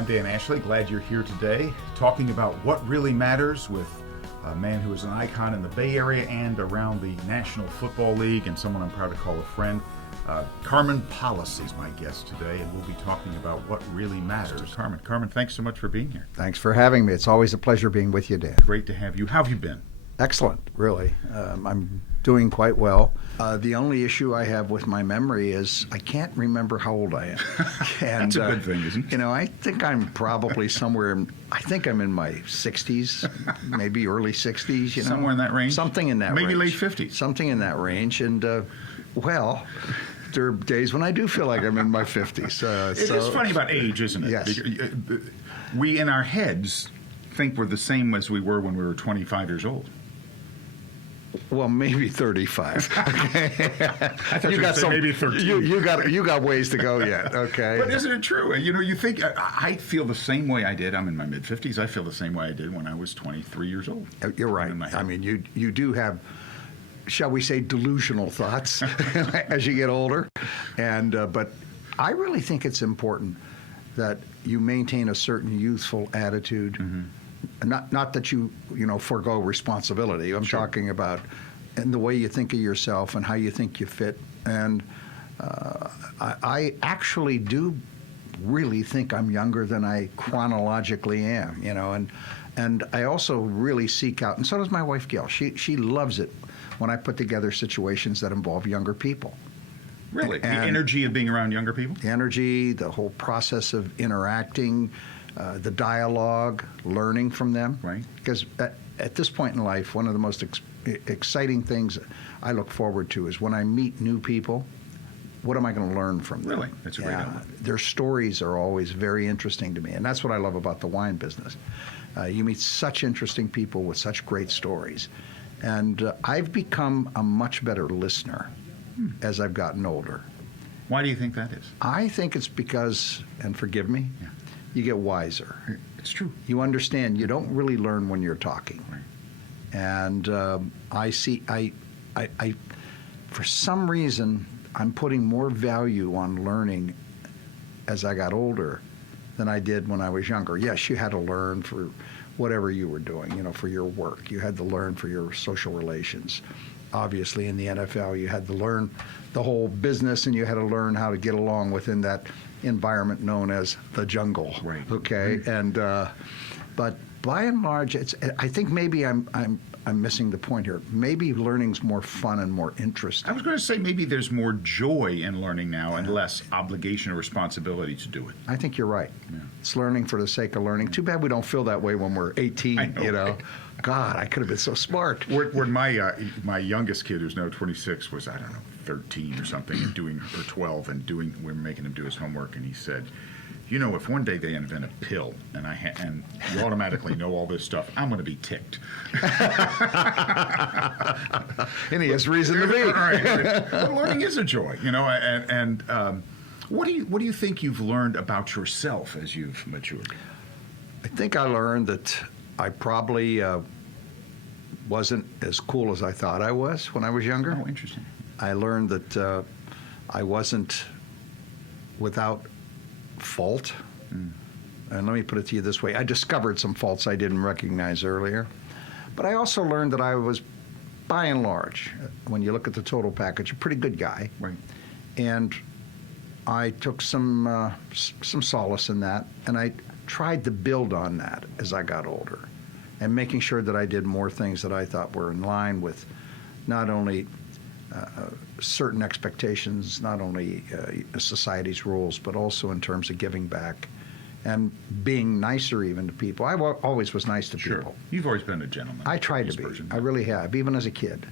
I'm Dan Ashley. Glad you're here today, talking about what really matters with a man who is an icon in the Bay Area and around the National Football League, and someone I'm proud to call a friend. Carmen Policy is my guest today, and we'll be talking about what really matters. Carmen, thanks so much for being here. Thanks for having me. It's always a pleasure being with you, Dan. Great to have you. How have you been? Excellent, really. I'm doing quite well. The only issue I have with my memory is I can't remember how old I am. And, That's a good thing, isn't it? You know, I think I'm probably somewhere, I think I'm in my 60s, maybe early 60s. You know, somewhere in that range? Something in that range. Maybe late 50s. Something in that range. And, well, there are days when I do feel like I'm in my 50s. It is funny about age, isn't it? Yes. We, in our heads, think we're the same as we were when we were 25 years old. Well, maybe 35. Okay. I thought you got some, maybe 13. You got ways to go yet. Okay. But isn't it true? You know, you think I feel the same way I did. I'm in my mid 50s. I feel the same way I did when I was 23 years old. You're right. I mean, you do have, shall we say, delusional thoughts as you get older, and but I really think it's important that you maintain a certain youthful attitude. Mm-hmm. Not that you forego responsibility. I'm talking about in the way you think of yourself and how you think you fit. And I actually do really think I'm younger than I chronologically am. And I also really seek out, and so does my wife Gail. She loves it when I put together situations that involve younger people. Really, the energy of being around younger people. The energy, the whole process of interacting. The dialogue, learning from them. Right. Because at this point in life, one of the most exciting things I look forward to is when I meet new people, what am I going to learn from them? Really? That's a great idea. Their stories are always very interesting to me, and that's what I love about the wine business. You meet such interesting people with such great stories. And I've become a much better listener as I've gotten older. Why do you think that is? I think it's because, and forgive me, you get wiser. It's true. You understand. You don't really learn when you're talking. Right. And I for some reason, I'm putting more value on learning as I got older than I did when I was younger. Yes, you had to learn for whatever you were doing, for your work. You had to learn for your social relations. Obviously, in the NFL, you had to learn the whole business, and you had to learn how to get along within that environment known as the jungle. Right. Okay. Mm-hmm. And but by and large, I think maybe I'm missing the point here. Maybe learning's more fun and more interesting. I was going to say maybe there's more joy in learning now and less obligation or responsibility to do it. I think you're right. Yeah. It's learning for the sake of learning. Too bad we don't feel that way when we're 18. I know. God, I could have been so smart. When my youngest kid, who's now 26, was, I don't know, 13 or something, or 12, and we were making him do his homework, and he said, if one day they invent a pill and you automatically know all this stuff, I'm going to be ticked. And he has reason to be. Right. Well, learning is a joy, and what do you think you've learned about yourself as you've matured? I think I learned that I probably wasn't as cool as I thought I was when I was younger. Oh, interesting. I learned that I wasn't without fault. And let me put it to you this way. I discovered some faults I didn't recognize earlier. But I also learned that I was, by and large, when you look at the total package, a pretty good guy. Right. And I took some solace in that, and I tried to build on that as I got older, and making sure that I did more things that I thought were in line with not only certain expectations, not only society's rules, but also in terms of giving back and being nicer even to people. I always was nice to people. You've always been a gentleman. I tried to be. I really have, even as a kid.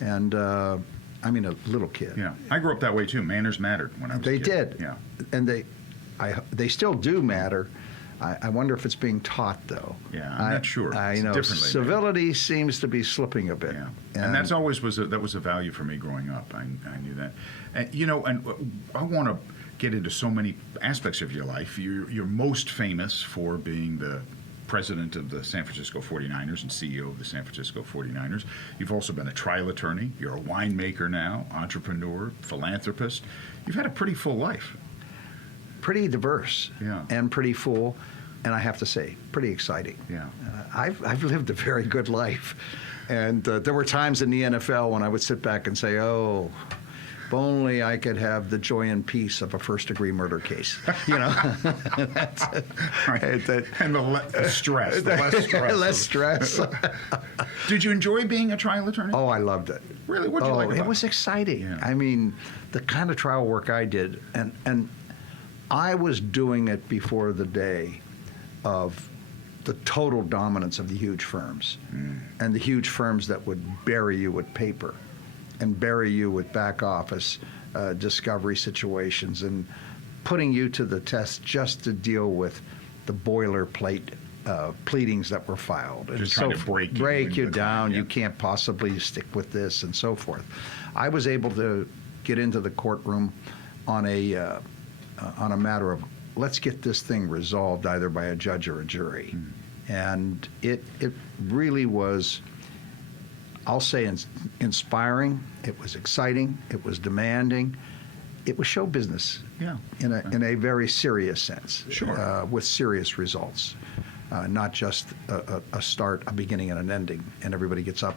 And I mean, a little kid. Yeah, I grew up that way too. Manners mattered when I was a kid. They did. Yeah. And they still do matter. I wonder if it's being taught, though. Yeah, I'm not sure. I know civility seems to be slipping a bit. Yeah, and that's always was a value for me growing up. I knew that, and I want to get into so many aspects of your life. You're most famous for being the president of the San Francisco 49ers and CEO of the San Francisco 49ers. You've also been a trial attorney. You're a winemaker now, entrepreneur, philanthropist. You've had a pretty full life. pretty diverse and pretty full, and I have to say, pretty exciting. Yeah. I've lived a very good life, and there were times in the NFL when I would sit back and say, "Oh, if only I could have the joy and peace of a first-degree murder case." You know, and the stress, the less stress. Less stress. Did you enjoy being a trial attorney? Oh, I loved it. Really? What did you like about it? It was exciting. Yeah. I mean, the kind of trial work I did, and I was doing it before the day of the total dominance of the huge firms, and the huge firms that would bury you with paper and bury you with back office discovery situations and putting you to the test just to deal with the boilerplate pleadings that were filed, and Just so trying to break you into down. yeah. You can't possibly stick with this, and so forth. I was able to get into the courtroom on a matter of, let's get this thing resolved either by a judge or a jury, and it really was, I'll say, inspiring. It was exciting. It was demanding. It was show business. Yeah. In a very serious sense. Sure. With serious results. Not just a start, a beginning, and an ending, and everybody gets up,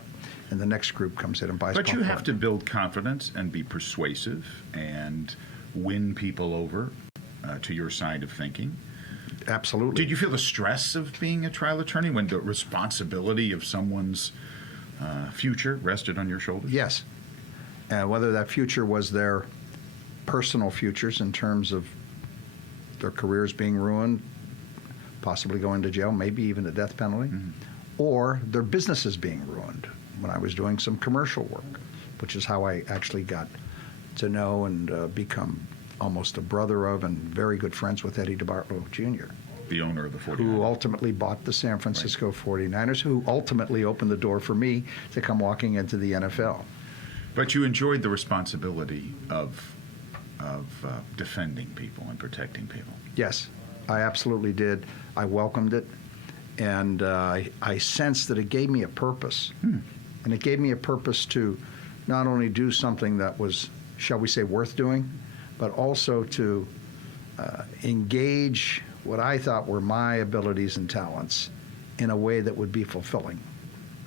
and the next group comes in and buys. But you popcorn. have to build confidence and be persuasive and win people over to your side of thinking. Absolutely. Did you feel the stress of being a trial attorney when the responsibility of someone's future rested on your shoulders? Yes. Whether that future was their personal futures in terms of their careers being ruined, possibly going to jail, maybe even a death penalty, or their businesses being ruined. When I was doing some commercial work, which is how I actually got to know and become almost a brother of and very good friends with Eddie DeBartolo Jr., The owner of the 49ers. who ultimately bought the San Francisco 49ers, who ultimately opened the door for me to come walking into the NFL. But you enjoyed the responsibility of defending people and protecting people. Yes, I absolutely did. I welcomed it, and I sensed that it gave me a purpose. And it gave me a purpose to not only do something that was, shall we say, worth doing, but also to engage what I thought were my abilities and talents in a way that would be fulfilling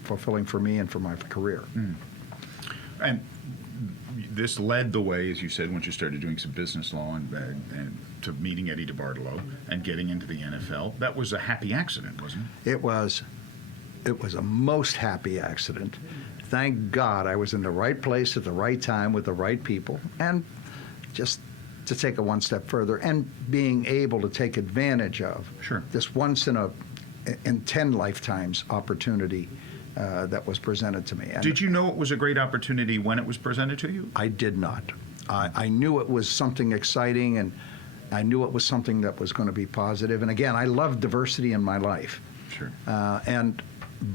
for me and for my career. And this led the way, as you said, once you started doing some business law and to meeting Eddie DeBartolo and getting into the NFL. That was a happy accident, wasn't it? It was a most happy accident. Thank God I was in the right place at the right time with the right people. And just to take it one step further, and being able to take advantage of this once in 10 lifetimes opportunity that was presented to me. And did you know it was a great opportunity when it was presented to you? I did not. I knew it was something exciting, and I knew it was something that was going to be positive. And again, I love diversity in my life. Sure.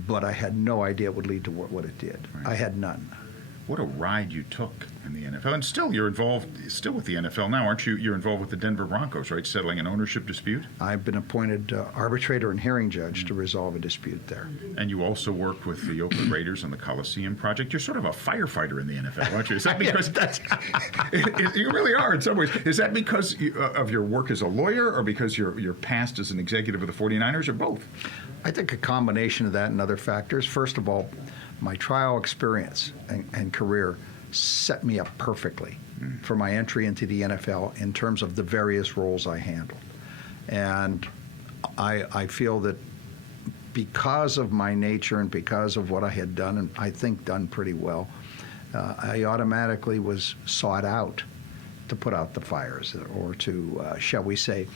But I had no idea it would lead to what it did. Right. I had none. What a ride you took in the NFL. And still, you're involved still with the NFL now, aren't you? You're involved with the Denver Broncos, right? Settling an ownership dispute? I've been appointed arbitrator and hearing judge to resolve a dispute there. And you also worked with the Oakland Raiders on the Coliseum project. You're sort of a firefighter in the NFL, aren't you? Is that because you really are in some ways? Is that because of your work as a lawyer, or because your past as an executive of the 49ers, or both? I think a combination of that and other factors. First of all, my trial experience and career set me up perfectly for my entry into the NFL in terms of the various roles I handled. And I feel that because of my nature and because of what I had done, and I think done pretty well, I automatically was sought out to put out the fires, or to, shall we say,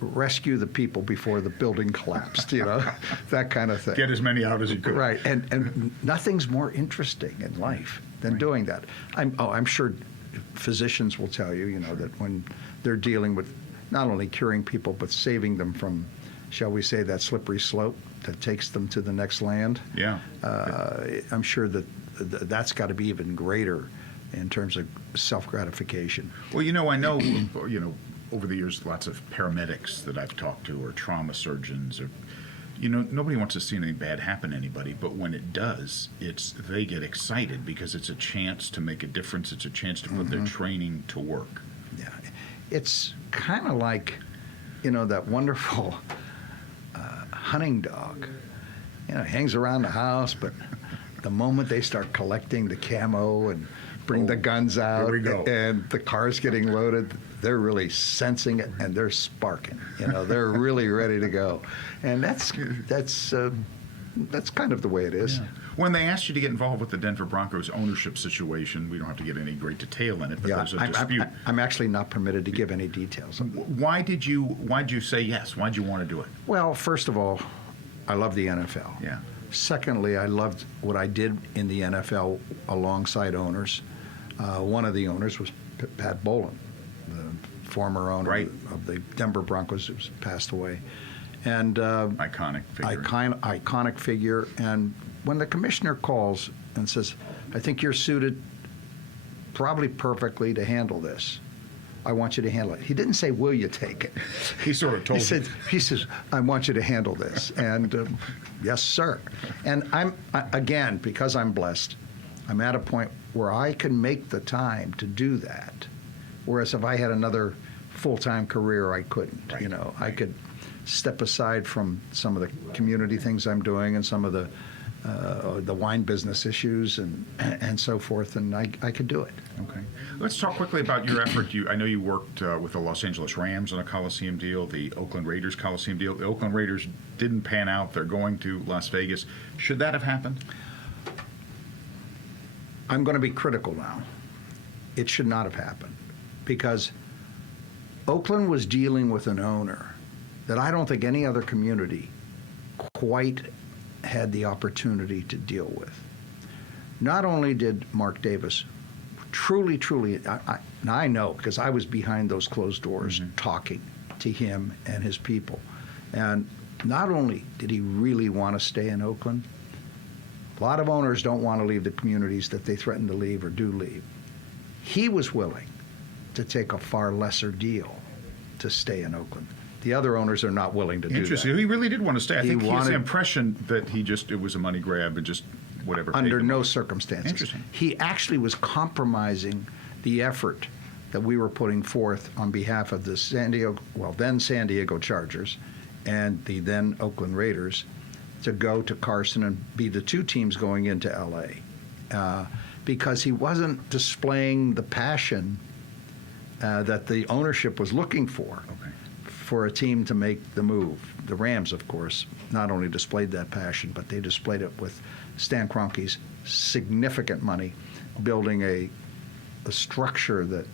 rescue the people before the building collapsed, that kind of thing. Get as many out as you could. Right, and nothing's more interesting in life than doing that. I'm sure physicians will tell you, that when they're dealing with not only curing people, but saving them from, shall we say, that slippery slope that takes them to the next land. Yeah. I'm sure that's got to be even greater in terms of self-gratification. Well, I know, over the years, lots of paramedics that I've talked to, or trauma surgeons, or, nobody wants to see anything bad happen to anybody, but when it does, they get excited because it's a chance to make a difference. It's a chance to put their training to work. Yeah. it's kind of like, that wonderful hunting dog. Hangs around the house, but the moment they start collecting the camo and bring the guns out, we go. and the car's getting loaded, they're really sensing it and they're sparking. They're really ready to go, and that's kind of the way it is. Yeah. When they asked you to get involved with the Denver Broncos ownership situation, we don't have to get any great detail in it, but there's a dispute. I'm actually not permitted to give any details. Why did you say yes? Why did you want to do it? Well, first of all, I love the NFL. Yeah. Secondly, I loved what I did in the NFL alongside owners. One of the owners was Pat Bowlen, the former owner of the Denver Broncos, who's passed away. And Iconic figure. Iconic figure. And when the commissioner calls and says, I think you're suited probably perfectly to handle this, I want you to handle it. He didn't say, will you take it? He sort of told you. He says, I want you to handle this. And yes, sir. And again, because I'm blessed, I'm at a point where I can make the time to do that. Whereas if I had another full-time career, I couldn't. Right. I could step aside from some of the community things I'm doing and some of the wine business issues and so forth, and I could do it. Okay. Let's talk quickly about your effort. I know you worked with the Los Angeles Rams on a Coliseum deal, the Oakland Raiders Coliseum deal. The Oakland Raiders didn't pan out. They're going to Las Vegas. Should that have happened? I'm going to be critical now. It should not have happened because Oakland was dealing with an owner that I don't think any other community quite had the opportunity to deal with. Not only did Mark Davis truly, I know because I was behind those closed doors talking to him and his people. And not only did he really want to stay in Oakland, a lot of owners don't want to leave the communities that they threaten to leave or do leave. He was willing to take a far lesser deal to stay in Oakland. The other owners are not willing to do that. Interesting. He really did want to stay. I think he has the wanted- impression that it was a money grab and just whatever. paid Under him. no circumstances. Interesting. He actually was compromising the effort that we were putting forth on behalf of the then San Diego Chargers and the then Oakland Raiders to go to Carson and be the two teams going into L.A. Because he wasn't displaying the passion that the ownership was looking for. Okay. For a team to make the move. The Rams, of course, not only displayed that passion, but they displayed it with Stan Kroenke's significant money, building a structure that,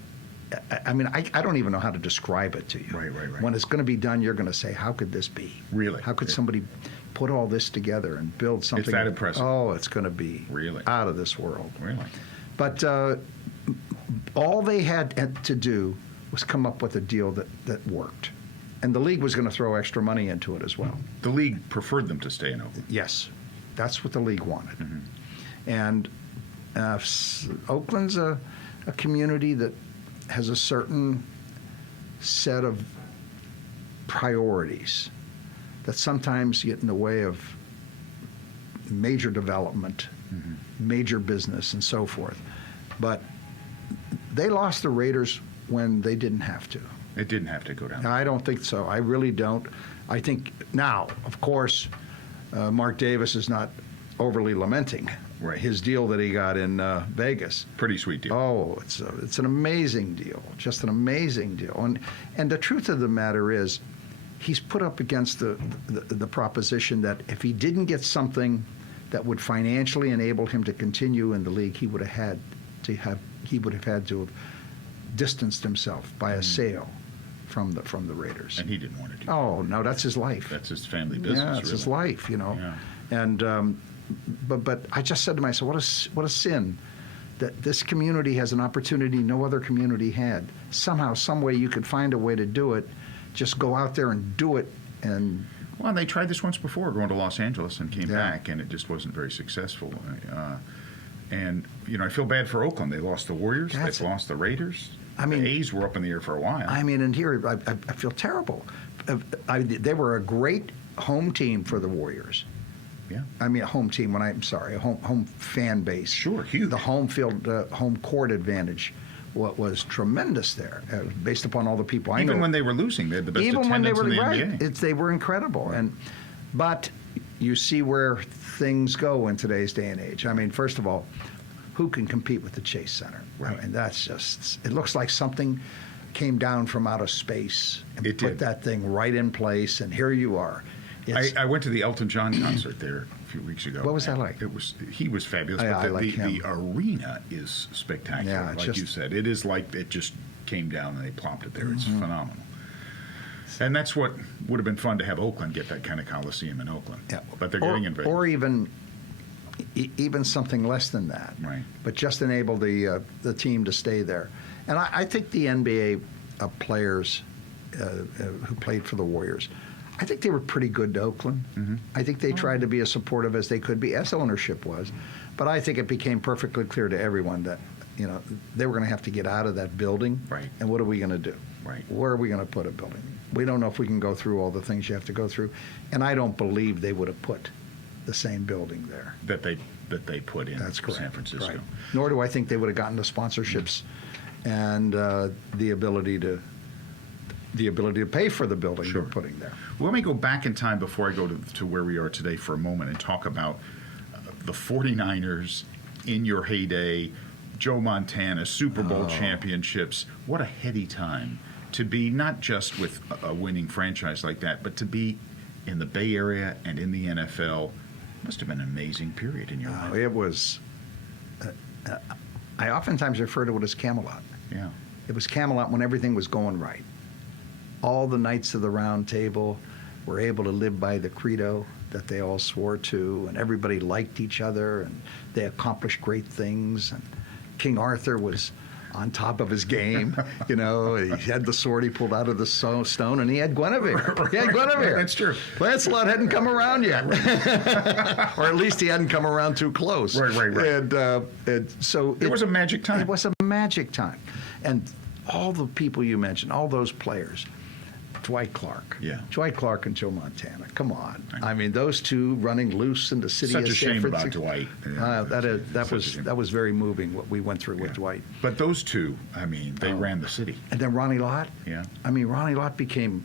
I don't even know how to describe it to you. Right. When it's going to be done, you're going to say, how could this be? Really? How could somebody put all this together and build something? It's that impressive. Oh, it's going to be Really? out of this world. Really? But all they had to do was come up with a deal that worked. And the league was going to throw extra money into it as well. The league preferred them to stay in Oakland. Yes, that's what the league wanted. And Oakland's a community that has a certain set of priorities that sometimes get in the way of major development, major business, and so forth. But they lost the Raiders when they didn't have to. It didn't have to go down. I don't think so. I really don't. I think now, of course, Mark Davis is not overly lamenting his deal that he got in Vegas. Pretty sweet deal. Oh, it's an amazing deal, just an amazing deal. And the truth of the matter is, he's put up against the proposition that if he didn't get something that would financially enable him to continue in the league, he would have had to have distanced himself by a sale from the Raiders. And he didn't want to do that. Oh no, that's his life. That's his family business. Yeah, it's his really. life, Yeah. And but I just said to myself, what a sin that this community has an opportunity no other community had. Somehow, some way, you could find a way to do it. Just go out there and do it. And Well, they tried this once before, going to Los Angeles, and came back, and it just wasn't very successful. And I feel bad for Oakland. They lost the Warriors. They've lost the Raiders. The A's were up in the air for a while. And here I feel terrible. They were a great home team for the Warriors. Yeah. A home team. A home fan base. Sure, huge. The home field, home court advantage what was tremendous there, based upon all the people I know. Even when they were losing, they had the best Even when they attendance were in the right, NBA. they were incredible. Right. But you see where things go in today's day and age. I mean, first of all, who can compete with the Chase Center? Right. I mean, that's just, it looks like something came down from outer space and It put did. that thing right in place, and here you are. I went to the Elton John concert there a few weeks ago. What was that like? He was fabulous. I But like him. the arena is spectacular. Yeah, it's like you just- said, it is like it just came down and they plopped it there. It's Mm-hmm. phenomenal. And that's what would have been fun to have Oakland get that kind of coliseum in Oakland. Yeah. But they're getting invited. Or even something less than that. Right. But just enable the team to stay there. And I think the NBA players who played for the Warriors, I think they were pretty good to Oakland. Mm-hmm. I think they tried to be as supportive as they could be, as ownership was. But I think it became perfectly clear to everyone that, they were going to have to get out of that building. Right. And what are we going to do? Right. Where are we going to put a building? We don't know if we can go through all the things you have to go through. And I don't believe they would have put the same building there. that they put in That's correct. San Francisco. Right. Nor do I think they would have gotten the sponsorships and the ability to pay for the building Sure. they're putting there. Well, let me go back in time before I go to where we are today for a moment and talk about the 49ers in your heyday, Joe Montana, Super Bowl championships. What a heady time to be not just with a winning franchise like that, but to be in the Bay Area and in the NFL. Must have been an amazing period in your life. It was, I oftentimes refer to it as Camelot. Yeah. It was Camelot when everything was going right. All the knights of the round table were able to live by the credo that they all swore to, and everybody liked each other, and they accomplished great things. And King Arthur was on top of his game. He had the sword he pulled out of the stone, and he had Guinevere. He had Guinevere. That's true. Lancelot hadn't come around yet, or at least he hadn't come around too close. Right. And so It was a magic time. It was a magic time, and all the people you mentioned, all those players. Dwight Clark. Yeah. Dwight Clark and Joe Montana. Come on. I mean, those two running loose in the city Such of a San shame about Francisco. Dwight. Yeah, That was very moving what we went through with Dwight. But those two, I mean, they ran the city. And then Ronnie Lott. Yeah. I mean, Ronnie Lott became,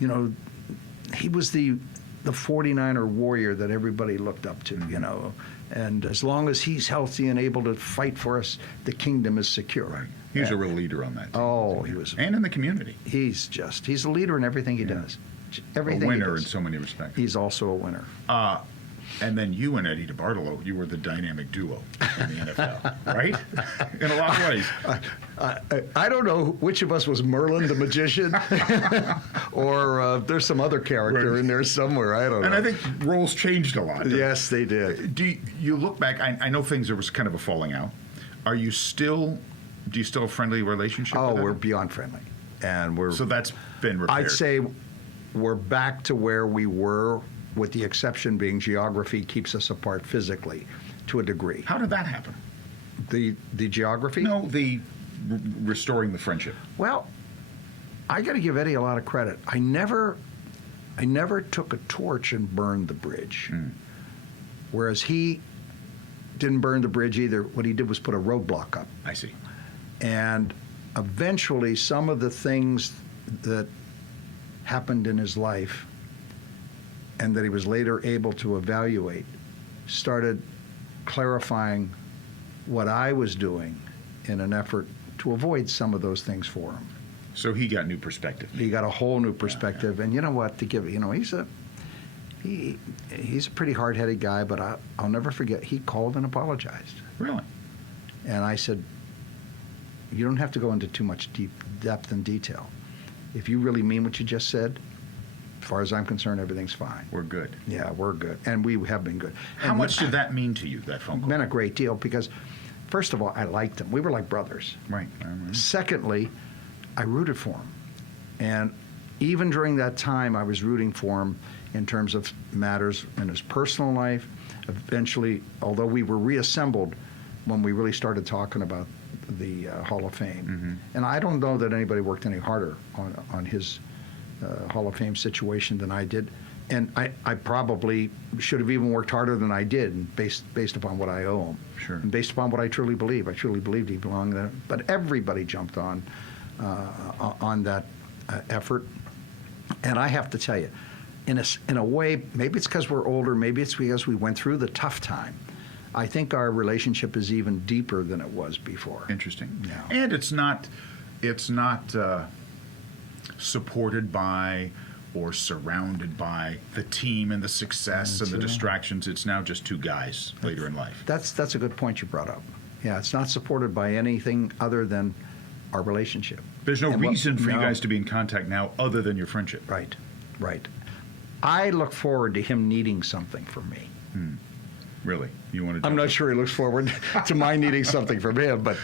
he was the 49er warrior that everybody looked up to, And as long as he's healthy and able to fight for us, the kingdom is secure. Right. He was a real leader on that team. Oh, he was. And in the community. He's a leader in everything he does. Everything A winner he in does. so many respects. He's also a winner. And then you and Eddie DeBartolo, you were the dynamic duo in the NFL, right? In a lot of ways. I don't know which of us was Merlin the magician, or there's some other character in there somewhere. I don't know. And I think roles changed a lot. Yes, they did. Do you look back? I know there was kind of a falling out. Do you still have a friendly relationship? Oh, with we're them? beyond friendly, and we're. So that's been repaired. I'd say we're back to where we were, with the exception being geography keeps us apart physically, to a degree. How did that happen? The geography? No, the restoring the friendship. Well, I got to give Eddie a lot of credit. I never took a torch and burned the bridge, whereas he didn't burn the bridge either. What he did was put a roadblock up. I see. And eventually, some of the things that happened in his life and that he was later able to evaluate started clarifying what I was doing in an effort to avoid some of those things for him. So he got new perspective. He got a whole new perspective. And you know what? He's a pretty hard-headed guy, but I'll never forget, he called and apologized. Really? And I said, you don't have to go into too much deep depth and detail. If you really mean what you just said, as far as I'm concerned, everything's fine. We're good. Yeah, we're good. And we have been good. How And much did that mean to you, that phone call? meant a great deal because, first of all, I liked him. We were like brothers. Right. I remember. Secondly, I rooted for him. And even during that time, I was rooting for him in terms of matters in his personal life. Eventually, although we were reassembled when we really started talking about the Hall of Fame. And I don't know that anybody worked any harder on his Hall of Fame situation than I did. And I probably should have even worked harder than I did based upon what I owe him. Sure. And based upon what I truly believe. I truly believed he belonged there. But everybody jumped on that effort. And I have to tell you, in a way, maybe it's because we're older, maybe it's because we went through the tough time. I think our relationship is even deeper than it was before. Interesting. Yeah. And it's not supported by or surrounded by the team and the success and the distractions. It's now just two guys later in life. That's a good point you brought up. Yeah, it's not supported by anything other than our relationship. There's no reason for you no. guys to be in contact now other than your friendship. Right, right. I look forward to him needing something from me. Really? You want to? I'm not sure he looks forward to my needing something from him, but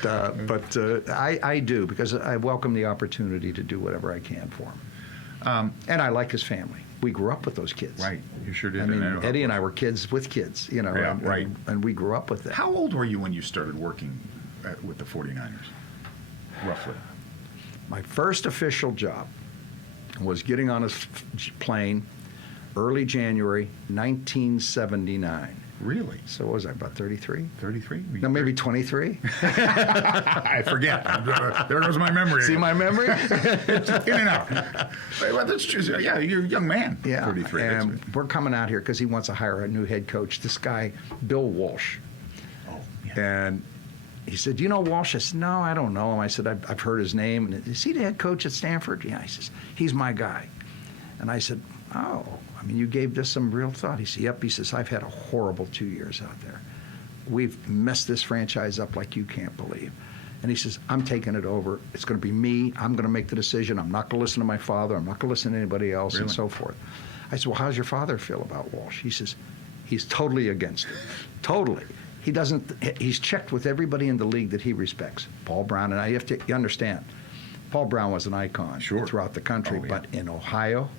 I do, because I welcome the opportunity to do whatever I can for him. And I like his family. We grew up with those kids. Right. You sure did. I mean, Eddie and I were kids with kids, you know. Yeah, and, right. And we grew up with them. How old were you when you started working with the 49ers? Roughly. My first official job was getting on a plane early January 1979. Really? So what was I, about 33? 33? No, maybe 23. I forget. There goes my memory. See my memory? In and out. Well, that's just, yeah, you're a young man. Yeah. 33. And we're coming out here because he wants to hire a new head coach, this guy, Bill Walsh. Oh, yeah. And he said, "You know Walsh?" I said, "No, I don't know him." I said, I've heard his name. And is he the head coach at Stanford? Yeah. He says, "He's my guy." And I said, "Oh, I mean, you gave this some real thought." He said, "Yep." He says, "I've had a horrible 2 years out there. We've messed this franchise up like you can't believe." And he says, "I'm taking it over. It's going to be me. I'm going to make the decision. I'm not going to listen to my father. I'm not going to listen to anybody else," Really? and so forth. I said, "Well, how's your father feel about Walsh?" He says, "He's totally against it. Totally. He doesn't. He's checked with everybody in the league that he respects. Paul Brown, and you understand, Paul Brown was an icon throughout the country, Oh, yeah. but in Ohio,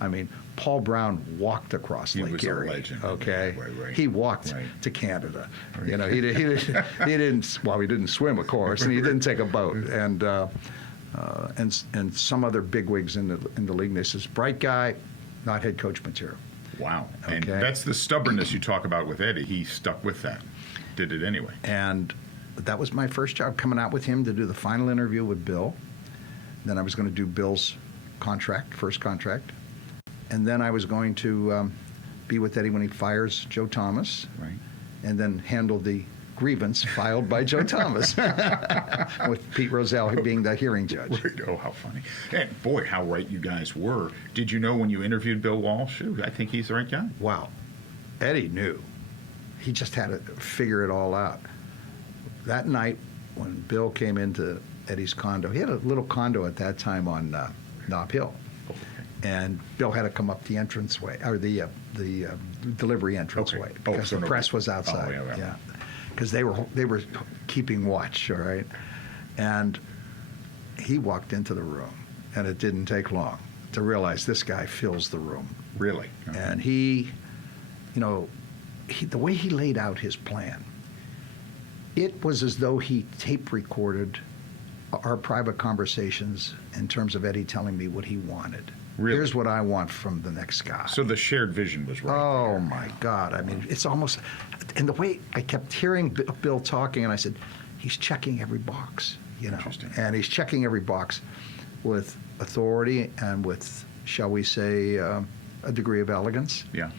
I mean, Paul Brown walked across He Lake was a Erie. legend. Okay, Right. he walked Right. to Canada. Right. You know, he didn't. Well, he didn't swim, of course, and he didn't take a boat. And some other bigwigs in the league. They says, bright guy, not head coach material. Wow. And Okay. that's the stubbornness you talk about with Eddie. He stuck with that. Did it anyway. And that was my first job, coming out with him to do the final interview with Bill. Then I was going to do Bill's first contract. And then I was going to be with Eddie when he fires Joe Thomas. Right. And then handle the grievance filed by Joe Thomas, with Pete Rozelle being the hearing judge. Right. Oh, how funny. And boy, how right you guys were. Did you know when you interviewed Bill Walsh? Ooh, I think he's the right guy. Wow. Eddie knew. He just had to figure it all out. That night, when Bill came into Eddie's condo, he had a little condo at that time on Napa Hill. Okay. And Bill had to come up the entranceway, or the delivery entranceway, Okay. because so the press was outside. Oh, yeah. Because they were keeping watch, all right? And he walked into the room, and it didn't take long to realize this guy fills the room. Really? Okay. And the way he laid out his plan, it was as though he tape recorded our private conversations in terms of Eddie telling me what he wanted. Really? Here's what I want from the next guy. So the shared vision was right. Oh, there. my God. I mean, it's almost, and the way I kept hearing Bill talking, and I said, he's checking every box, you know. Interesting. And he's checking every box with authority and with, shall we say, a degree of elegance. Yeah.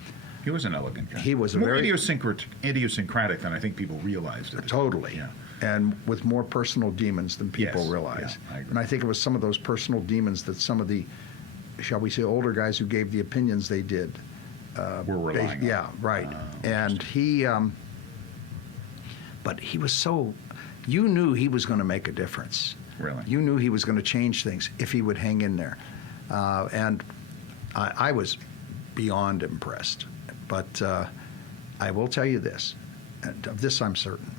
He was an elegant guy. He was a more very- idiosyncratic than I think people realized. At the time. Totally. Yeah. And with more personal demons than people Yes. realize. Yeah, I agree. And I think it was some of those personal demons that some of the, shall we say, older guys who gave the opinions they did. We're relying on. Yeah, right. And he, but he was so, you knew he was going to make a difference. Really? You knew he was going to change things if he would hang in there. And I was beyond impressed. But I will tell you this, and of this I'm certain.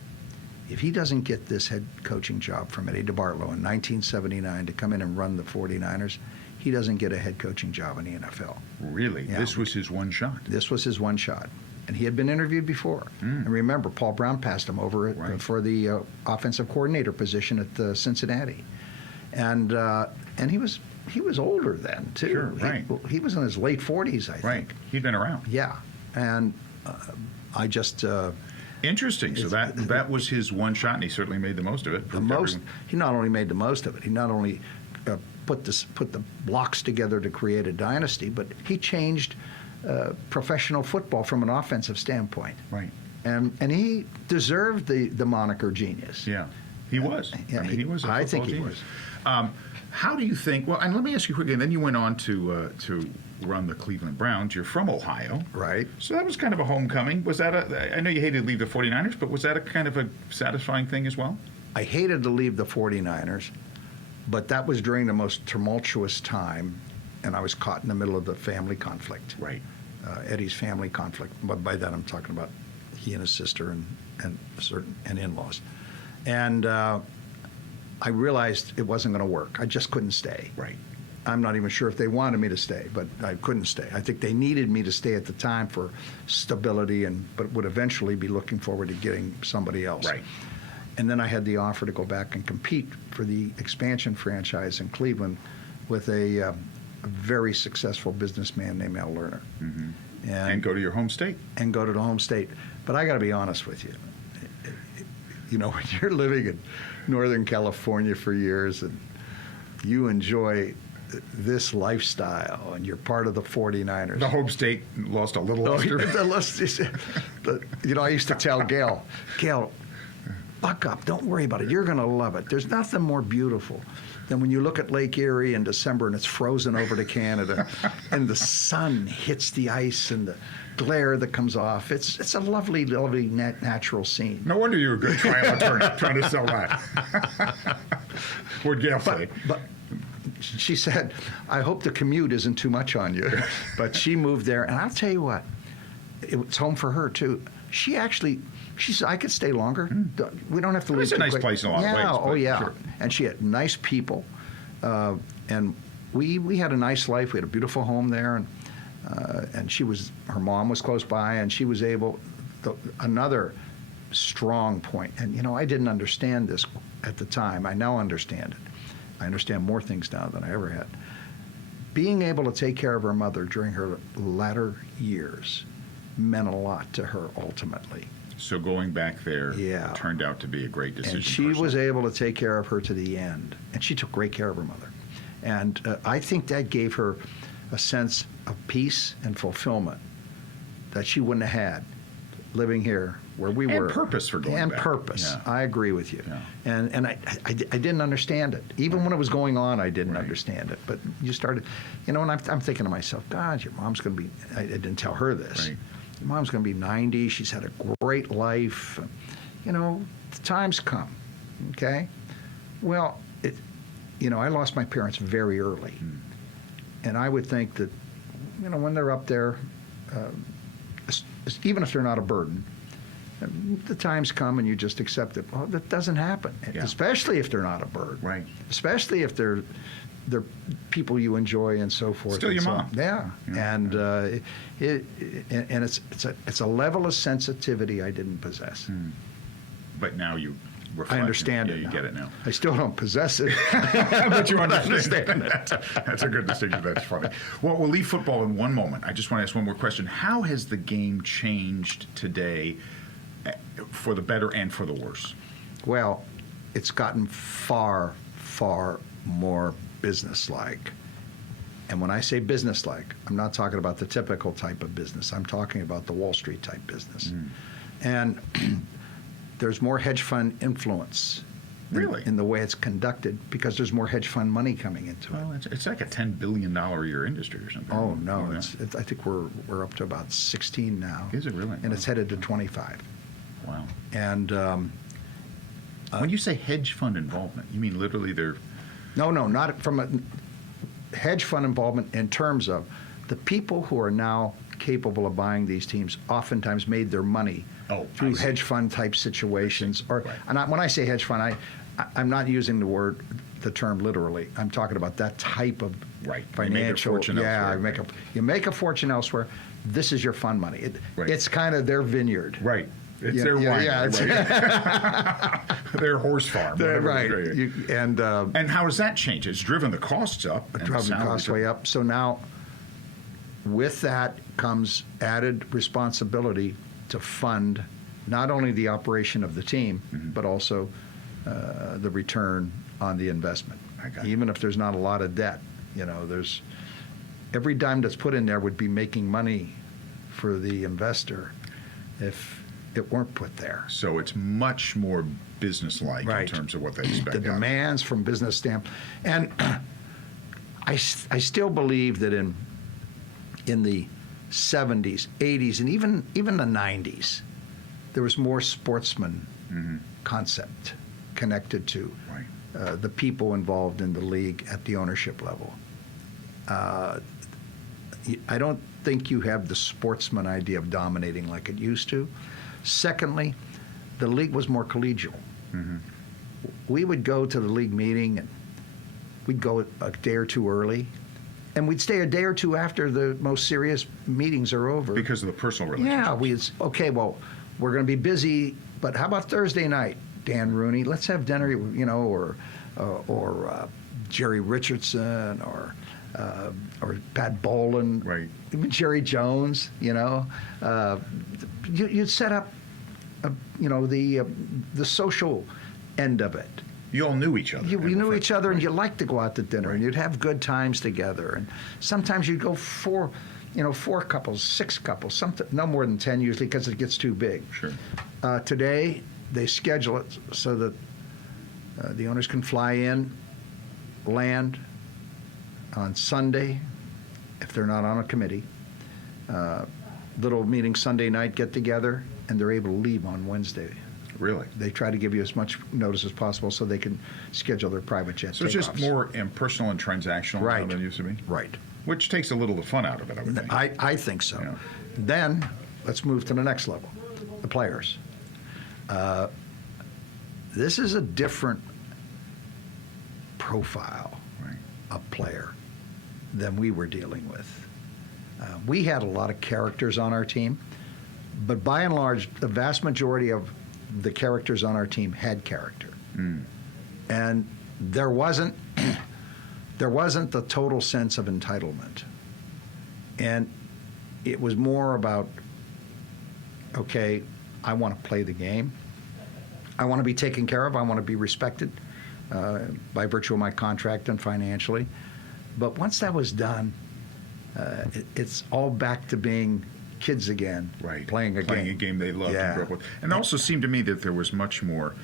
If he doesn't get this head coaching job from Eddie DeBartolo in 1979 to come in and run the 49ers, he doesn't get a head coaching job in the NFL. Really? Yeah. This was his one shot. This was his one shot. And he had been interviewed before. And remember, Paul Brown passed him over Right. for the offensive coordinator position at Cincinnati. And he was he was older then too. Sure, right. He was in his late 40s, I think. Right. He'd been around. Yeah, and I just Interesting. So that was his one shot, and he certainly made the most of it. He not only made the most of it, he not only put the blocks together to create a dynasty, but he changed professional football from an offensive standpoint. Right. And he deserved the moniker genius. Yeah, he was. Yeah, I mean, he was a I football think he genius. How do you think? Well, and let me ask you quickly. And then you went on to run the Cleveland Browns. You're from Ohio, Right. So that was kind of a homecoming. Was that I know you hated to leave the 49ers, but was that a kind of a satisfying thing as well? I hated to leave the 49ers, but that was during the most tumultuous time, and I was caught in the middle of the family conflict. Right. Eddie's family conflict. But by that, I'm talking about he and his sister and in-laws. And I realized it wasn't going to work. I just couldn't stay. Right. I'm not even sure if they wanted me to stay, but I couldn't stay. I think they needed me to stay at the time for stability, but would eventually be looking forward to getting somebody else. Right. And then I had the offer to go back and compete for the expansion franchise in Cleveland with a very successful businessman named Al Lerner. Mm-hmm. And go to your home state. And go to the home state. But I got to be honest with you. You know, when you're living in Northern California for years and you enjoy this lifestyle and you're part of the 49ers. The home state lost a little luster. You know, I used to tell Gail, buck up, don't worry about it. You're going to love it. There's nothing more beautiful than when you look at Lake Erie in December and it's frozen over to Canada and the sun hits the ice and the glare that comes off. It's a lovely, lovely natural scene. No wonder you were a good trial attorney trying to sell that. What'd Gail say? But she said, I hope the commute isn't too much on you. But she moved there, and I'll tell you what, it was home for her, too. She said, I could stay longer. We don't have to leave. It's a nice place in a lot of ways. Oh, yeah. Sure. And she had nice people. And we had a nice life. We had a beautiful home there. And her mom was close by, and she was able, another strong point. And, you know, I didn't understand this at the time. I now understand it. I understand more things now than I ever had. Being able to take care of her mother during her latter years meant a lot to her ultimately. So going back there turned out to be a great decision. And she was able to take care of her to the end. And she took great care of her mother. And I think that gave her a sense of peace and fulfillment that she wouldn't have had living here where we were. And purpose for going back. And purpose. Yeah. I agree with you. Yeah. And I didn't understand it. Even when it was going on, I didn't understand it. But you started, you know, and I'm thinking to myself, God, your mom's going to be, I didn't tell her this. Right. Your mom's going to be 90. She's had a great life. You know, the time's come. Okay? Well, you know, I lost my parents very early. And I would think that, you know, when they're up there, even if they're not a burden, the times come and you just accept it. Well, that doesn't happen, especially if they're not a burden. Right. Especially if they're people you enjoy and so forth. Still your mom. Yeah. And it's a level of sensitivity I didn't possess. But now you reflect. I understand it. You now. get it now. I still don't possess it. But you understand it. That's a good distinction. That's funny. Well, we'll leave football in one moment. I just want to ask one more question. How has the game changed today for the better and for the worse? Well, it's gotten far, far more businesslike. And when I say businesslike, I'm not talking about the typical type of business. I'm talking about the Wall Street type business. And there's more hedge fund influence in the way it's conducted because there's more hedge fund money coming into it. Well, it's like a $10 billion a year industry or something. Oh, no. I think we're up to about 16 now. Is it really? And it's headed to 25. Wow. And when you say hedge fund involvement, you mean literally they're... No, not from a hedge fund involvement in terms of the people who are now capable of buying these teams oftentimes made their money through hedge fund type situations. And when I say hedge fund, I'm not using the term literally. I'm talking about that type of financial. You make a fortune elsewhere. This is your fund money. It's kind of their vineyard. Right. It's their winery. Yeah, their horse farm. They're whatever. right. And how does that change? It's driven the costs up. And Driving the costs way up. So now, with that comes added responsibility to fund not only the operation of the team, but also the return on the investment. I got it. Even if there's not a lot of debt, there's every dime that's put in there would be making money for the investor if it weren't put there. So it's much more business-like in terms of what they expect. The demands from business standpoint. And I still believe that in the 70s, 80s, and even the 90s, there was more sportsman concept connected to the people involved in the league at the ownership level. I don't think you have the sportsman idea of dominating like it used to. Secondly, the league was more collegial. We would go to the league meeting, and we'd go a day or two early, and we'd stay a day or two after the most serious meetings are over. Because of the personal relationships. Yeah, we're going to be busy, but how about Thursday night, Dan Rooney? Let's have dinner, or Jerry Richardson, or Pat Boland, even Jerry Jones. You'd set up, the social end of it. You all knew each other. You knew each other, and you liked to go out to dinner, and you'd have good times together. And sometimes you'd go four couples, 6 couples, no more than 10 usually, because it gets too big. Sure. Today, they schedule it so that the owners can fly in, land on Sunday, if they're not on a committee. Little meeting Sunday night, get together, and they're able to leave on Wednesday. Really? They try to give you as much notice as possible so they can schedule their private jet takeoffs. So it's just more impersonal and transactional than it used to be? Right. Which takes a little of the fun out of it, I would think. I think so. Yeah. Then, let's move to the next level, the players. This is a different profile of player than we were dealing with. We had a lot of characters on our team, but by and large, the vast majority of the characters on our team had character. And there wasn't the total sense of entitlement. And it was more about, okay, I want to play the game. I want to be taken care of. I want to be respected by virtue of my contract and financially. But once that was done, it's all back to being kids again, playing a game they loved and grew up with. And it also seemed to me that there was much more,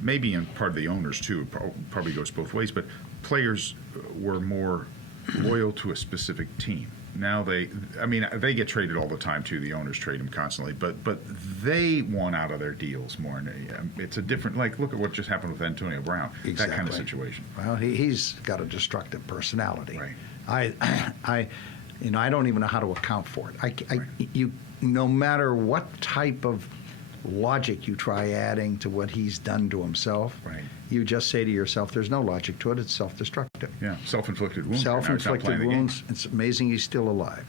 maybe in part of the owners too, probably goes both ways, but players were more loyal to a specific team. Now they get traded all the time too. The owners trade them constantly, but they want out of their deals more. And it's a different, look at what just happened with Antonio Brown. Exactly. That kind of situation. Well, he's got a destructive personality. Right. I don't even know how to account for it. No matter what type of logic you try adding to what he's done to himself, you just say to yourself, there's no logic to it. It's self-destructive. Yeah, self-inflicted wounds. Self-inflicted wounds. It's amazing he's still alive.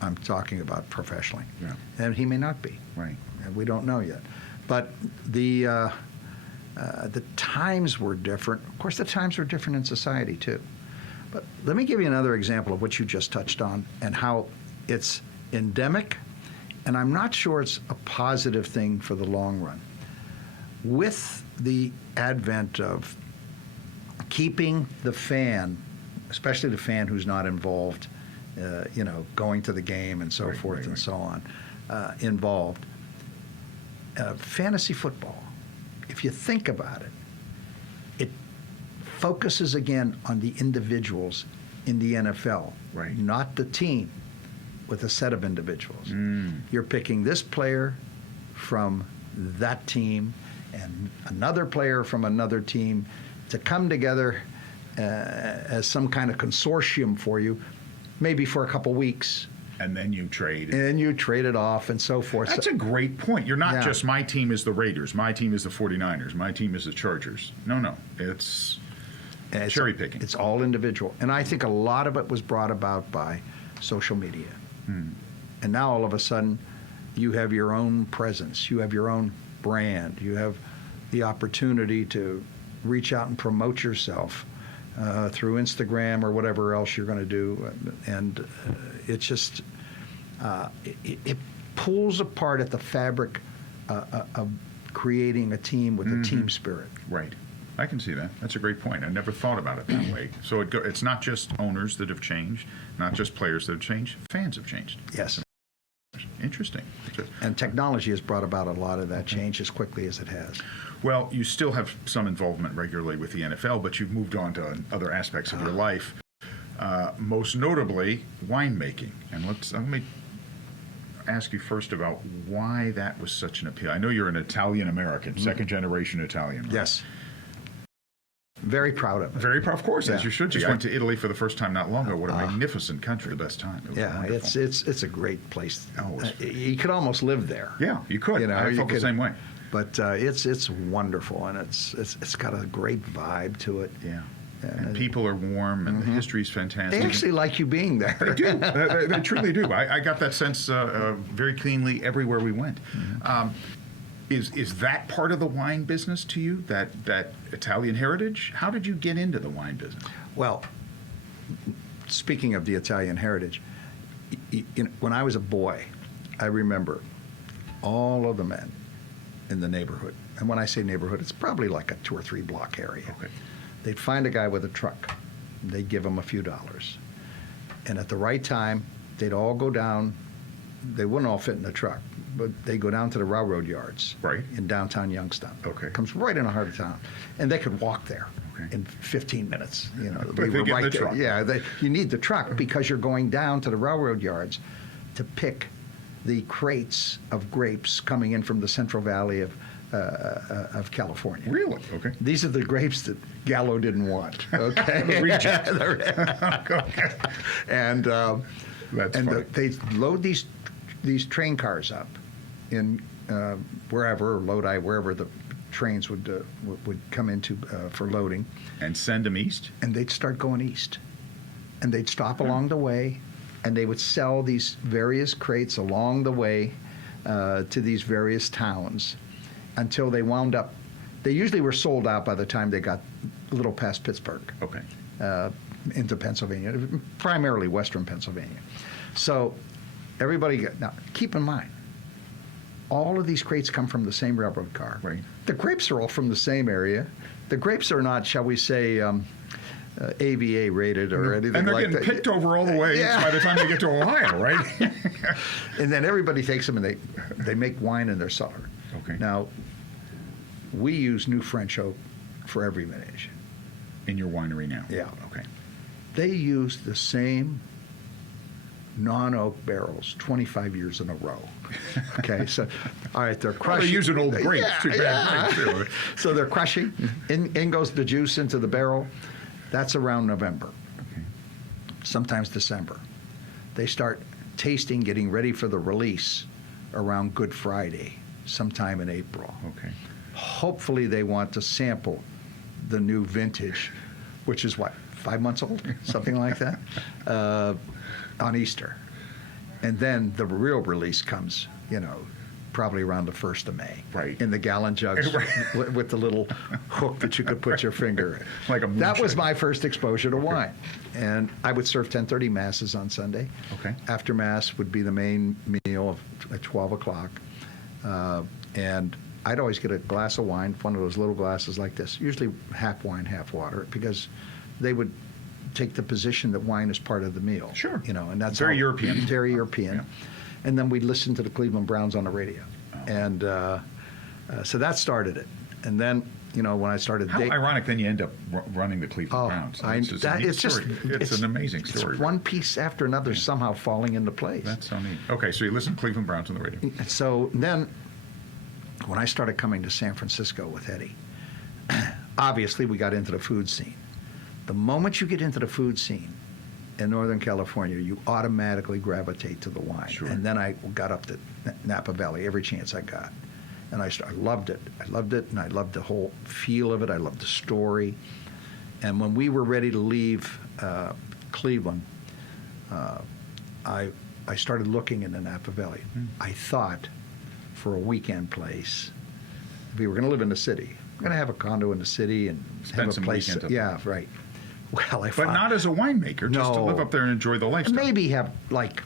I'm talking about professionally. Yeah. And he may not be. Right. And we don't know yet. But the times were different. Of course, the times were different in society, too. But let me give you another example of what you just touched on and how it's endemic, and I'm not sure it's a positive thing for the long run. With the advent of keeping the fan, especially the fan who's not involved, going to the game and so forth and so on, involved, fantasy football, if you think about it, it focuses again on the individuals in the NFL, not the team with a set of individuals. You're picking this player from that team and another player from another team to come together as some kind of consortium for you, maybe for a couple weeks. And then you trade. And you trade it off and so forth. That's a great point. You're not just my team is the Raiders, my team is the 49ers, my team is the Chargers. No. It's cherry picking. It's all individual. And I think a lot of it was brought about by social media. And now all of a sudden, you have your own presence, you have your own brand, you have the opportunity to reach out and promote yourself through Instagram or whatever else you're going to do, and it just it pulls apart at the fabric of creating a team with a team spirit. Right. I can see that. That's a great point. I never thought about it that way. So it's not just owners that have changed, not just players that have changed, fans have changed. Yes. Interesting. And technology has brought about a lot of that change as quickly as it has. Well, you still have some involvement regularly with the NFL, but you've moved on to other aspects of your life, most notably winemaking. And let me ask you first about why that was such an appeal. I know you're an Italian-American, second-generation Italian. Right? Yes. Very proud of it. Very proud, of course, as you should. Just Yeah. went to Italy for the first time not long ago. What a magnificent country, the best time. It was Yeah, wonderful. it's a great place. Oh, You could almost live there. Yeah, you could. I felt the same way. But it's wonderful, and it's got a great vibe to it. Yeah. And people are warm, and the history's fantastic. They actually like you being there. They do. They truly do. I got that sense very keenly everywhere we went. Is that part of the wine business to you, that Italian heritage? How did you get into the wine business? Well, speaking of the Italian heritage, when I was a boy, I remember all of the men in the neighborhood. And when I say neighborhood, it's probably like a 2 or 3 block area. Okay. They'd find a guy with a truck. They'd give him a few dollars. And at the right time, they'd all go down. They wouldn't all fit in the truck, but they go down to the railroad yards Right. in downtown Youngstown. Okay. Comes right in the heart of town. And they could walk there Okay. in 15 minutes. But they get in the truck. Yeah, you need the truck because you're going down to the railroad yards to pick the crates of grapes coming in from the Central Valley of California. Really? Okay. These are the grapes that Gallo didn't want. Okay. The reject. Okay. And That's funny. they load these train cars up in wherever the trains would come into for loading, And send them east? and they'd start going east, and they'd stop along the way, and they would sell these various crates along the way to these various towns until they wound up. They usually were sold out by the time they got a little past Pittsburgh. Okay. Into Pennsylvania, primarily western Pennsylvania. So everybody, now keep in mind, all of these crates come from the same railroad car. Right. The grapes are all from the same area. The grapes are not, shall we say, AVA rated or anything like that. And they're getting picked over all the way Yeah. by the time they get to Ohio, right? And then everybody takes them and they make wine in their cellar. Okay. Now, we use new French oak for every vintage. In your winery now? Yeah. Okay. They use the same non-oak barrels 25 years in a row. Okay, so, all right, they're Well, crushing. they're using old grapes. Yeah, Too bad. yeah. Too. So they're crushing. In goes the juice into the barrel. That's around November, Okay. sometimes December. They start tasting, getting ready for the release around Good Friday, sometime in April. Okay. Hopefully they want to sample the new vintage, which is what, 5 months old, something like that, on Easter. And then the real release comes, probably around the 1st of May. Right. In the gallon jugs with the little hook that you could put your finger in. Like a That was moonshine. my first exposure to wine. And I would serve 10:30 masses on Sunday. Okay. After mass would be the main meal at 12 o'clock. And I'd always get a glass of wine, one of those little glasses like this, usually half wine, half water, because they would take the position that wine is part of the meal. Sure. And that's Very European. Very European. Yeah. And then we'd listen to the Cleveland Browns on the radio. Oh. And so that started it. And then, when I started How ironic then you end up running the Cleveland Browns. It's an amazing story. It's one piece after another somehow falling into place. That's so neat. Okay, so you listen to Cleveland Browns on the radio. So then, when I started coming to San Francisco with Eddie, obviously we got into the food scene. The moment you get into the food scene in Northern California, you automatically gravitate to the wine. Sure. And then I got up to Napa Valley every chance I got. And I loved it. I loved it, and I loved the whole feel of it. I loved the story. And when we were ready to leave Cleveland, I I started looking in the Napa Valley. I thought for a weekend place, if we were going to live in the city, we're going to have a condo in the city and Spend have a some place. weekend up Yeah, right. Well, But not as a winemaker, just to No. live up there and enjoy the lifestyle. maybe have like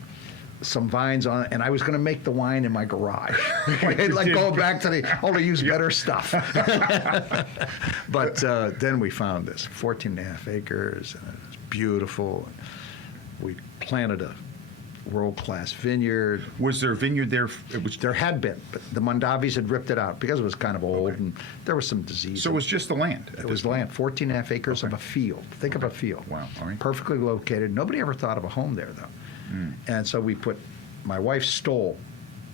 some vines on it, and I was going to make the wine in my garage. like going back to the, only use better stuff. But then we found this 14 and a half acres, and it was beautiful. We planted a world-class vineyard. Was there a vineyard there? There had been, but the Mondavis had ripped it out because it was kind of old, Okay. and there was some disease. So it was just the land. It was land, 14 and a half acres of Okay. a field. Think of a field. Wow, all right. Perfectly located. Nobody ever thought of a home there, though. And so my wife stole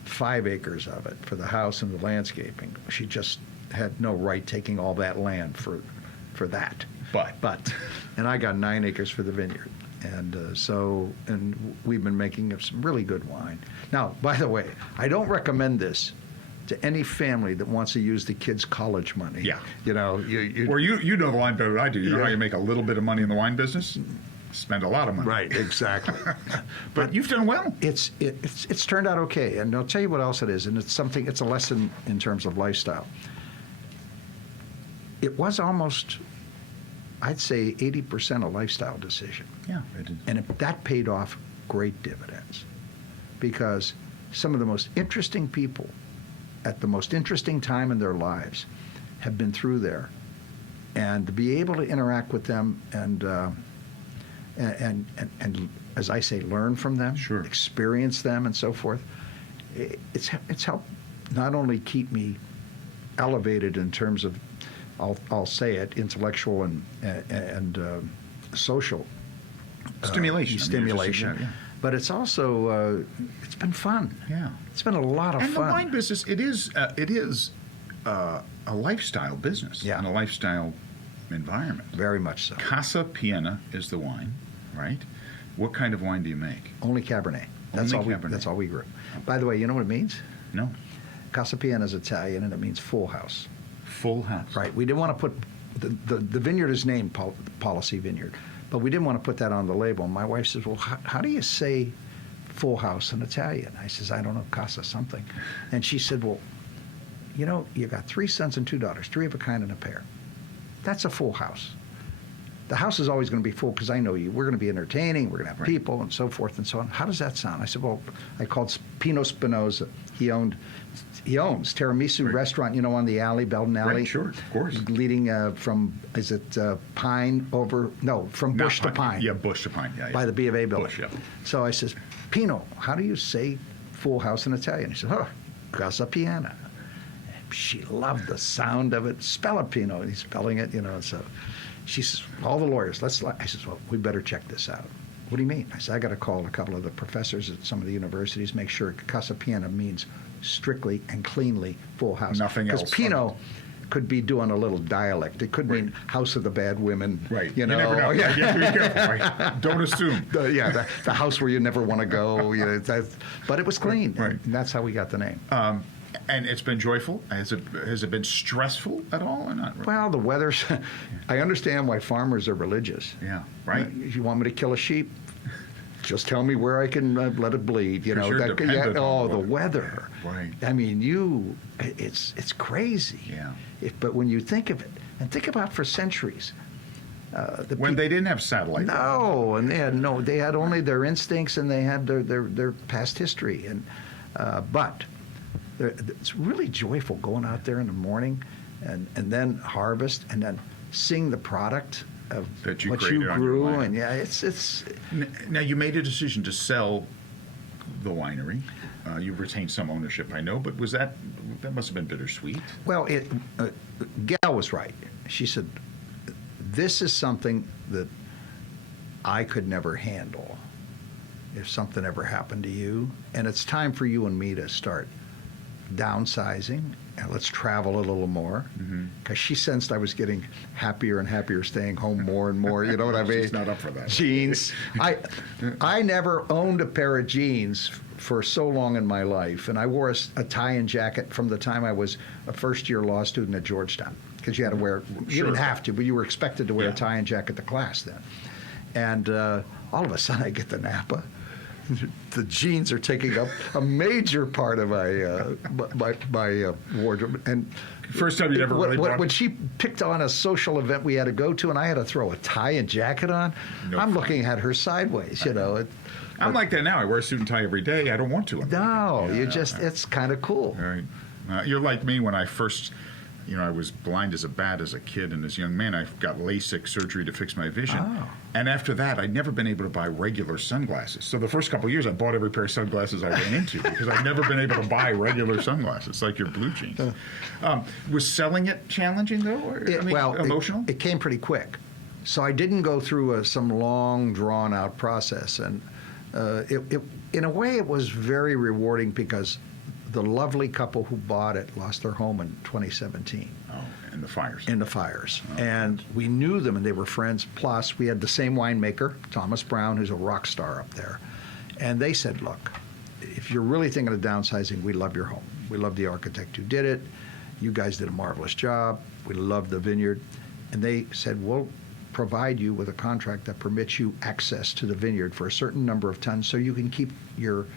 5 acres of it for the house and the landscaping. She just had no right taking all that land for that. But. And I got 9 acres for the vineyard. And and we've been making some really good wine. Now, by the way, I don't recommend this to any family that wants to use the kids' college money. Yeah. You know, Well, you know the wine better than I do. You know Yeah. how you make a little bit of money in the wine business? Spend a lot of money. Right, exactly. But you've done well. It's turned out okay, and I'll tell you what else it is, and it's a lesson in terms of lifestyle. It was almost, I'd say, 80% a lifestyle decision, Yeah, it is. and that paid off great dividends, because some of the most interesting people at the most interesting time in their lives have been through there, and to be able to interact with them and as I say, learn from them, Sure. experience them, and so forth. It's helped not only keep me elevated in terms of, I'll say it, intellectual and social Stimulation. stimulation, Yeah. but it's also it's been fun. Yeah. It's been a lot of And fun. the wine business, it is a lifestyle business. Yeah. And a lifestyle environment. Very much so. Gossipy Anna is the wine, right? What kind of wine do you make? Only Cabernet. That's Only all. Cabernet. That's all we grew. By the way, you know what it means? No. Gossipy Anna is Italian, and it means full house. Full house. Right. We didn't want to put the vineyard is named Policy Vineyard, but we didn't want to put that on the label. And my wife says, "Well, how do you say full house in Italian?" I says, "I don't know, casa something." And she said, "Well, you know, you got 3 sons and 2 daughters, 3 of a kind and a pair. That's a full house. The house is always going to be full because I know you. We're going to be entertaining. We're going to have Right. people and so forth and so on. How does that sound?" I said, "Well," I called Pino Spinoza. He owns Tiramisu Right. restaurant, you know, on the alley, Belden Alley. Right, sure, of course. Leading from, is it Pine over, no, from Not Bush to Pine. Yeah, Bush to Pine. Yeah, By the B of A building. Bush, yeah. So I says, "Pino, how do you say full house in Italian?" He said, "Oh, Gossipy Anna." She loved the sound of it. Spell it, Pino. He's spelling it, you know. So she says, "All the lawyers, I says, "Well, we better check this out." "What do you mean?" I said, "I got to call a couple of the professors at some of the universities, make sure Gossipy Anna means strictly and cleanly full house." Nothing else. Because Pino could be doing a little dialect. It could mean house of the bad women. Right. You know. never know. Yeah. You have to be careful. Right? Don't assume. The house where you never want to go. You know, but it was clean. Right. And that's how we got the name. And it's been joyful. Has it been stressful at all or not? Well, the weather's. I understand why farmers are religious. Yeah. Right. If you want me to kill a sheep, just tell me where I can let it bleed. You 'Cause know. you're dependent on the weather. weather. Right. I mean, it's crazy. Yeah. But when you think of it, and think about for centuries. When they didn't have satellite. No, and they had only their instincts, and they had their past history, and but it's really joyful going out there in the morning, and then harvest, and then seeing the product of That you what created you on your grew, land. and yeah, it's Now, you made a decision to sell the winery. You retained some ownership, I know, but that must have been bittersweet? well, Gal was right. She said, "This is something that I could never handle if something ever happened to you, and it's time for you and me to start downsizing, and let's travel a little more." Because she sensed I was getting happier and happier staying home more and more. You know what I mean? She's not up for that. Jeans. I never owned a pair of jeans for so long in my life, and I wore a tie and jacket from the time I was a first-year law student at Georgetown, because you had to wear. You Sure. didn't have to, but you were expected to wear Yeah. a tie and jacket to class then. And all of a sudden, I get to Napa. the jeans are taking up a major part of my wardrobe. And First time you'd ever really bought when she picked on a social event we had to go to, and I had to throw a tie and jacket on, I'm looking at her sideways. I'm like that now. I wear a suit and tie every day. I don't want to. It's kind of cool. All right. You're like me when I first, I was blind as a bat as a kid, and as a young man, I got LASIK surgery to fix my vision. Oh. And after that, I'd never been able to buy regular sunglasses. So the first couple of years, I bought every pair of sunglasses I ran into because I'd never been able to buy regular sunglasses, like your blue jeans. Was selling it challenging, though? Or, emotional? It came pretty quick. So I didn't go through some long, drawn-out process. And in a way, it was very rewarding because the lovely couple who bought it lost their home in 2017. Oh, in the fires. In the fires. Oh. And we knew them, and they were friends. Plus, we had the same winemaker, Thomas Brown, who's a rock star up there. And they said, look, if you're really thinking of downsizing, we love your home. We love the architect who did it. You guys did a marvelous job. We love the vineyard. And they said, we'll provide you with a contract that permits you access to the vineyard for a certain number of tons so you can keep your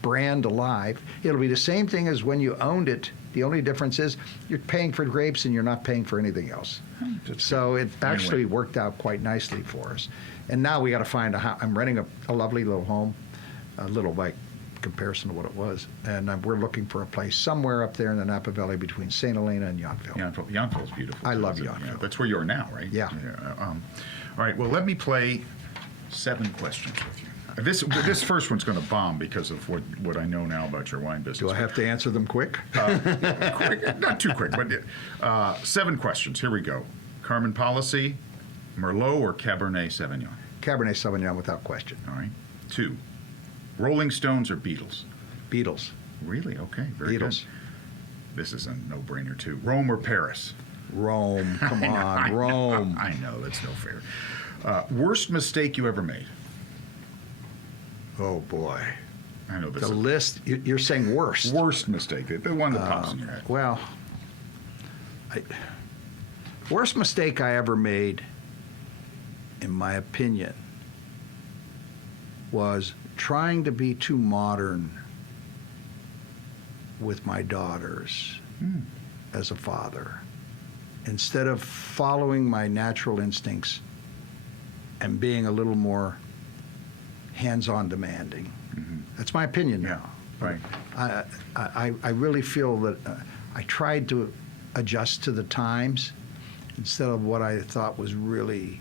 brand alive. It'll be the same thing as when you owned it. The only difference is you're paying for grapes and you're not paying for anything else. So it actually worked out quite nicely for us. And now we got to find a house. I'm renting a lovely little home, a little by comparison to what it was. And we're looking for a place somewhere up there in the Napa Valley between St. Helena and Yountville. Yountville's beautiful. I love Yountville. That's where you are now, right? Yeah. All right, well, let me play 7 questions with you. This first one's going to bomb because of what I know now about your wine business. Do I have to answer them quick? Quick, not too quick, but 7 questions. Here we go. Carmen Policy, Merlot, or Cabernet Sauvignon? Cabernet Sauvignon without question. All right. 2, Rolling Stones or Beatles? Beatles. Really? Okay, very good. Beatles. This is a no-brainer, too. Rome or Paris? Rome. Come on, Rome. I know, that's no fair. Worst mistake you ever made? Oh, boy. I know this. The list, you're saying worst. Worst mistake, the one that pops in your head. Well, worst mistake I ever made, in my opinion, was trying to be too modern with my daughters as a father, instead of following my natural instincts and being a little more hands-on demanding. Mm-hmm. That's my opinion now. Right. I really feel that I tried to adjust to the times instead of what I thought was really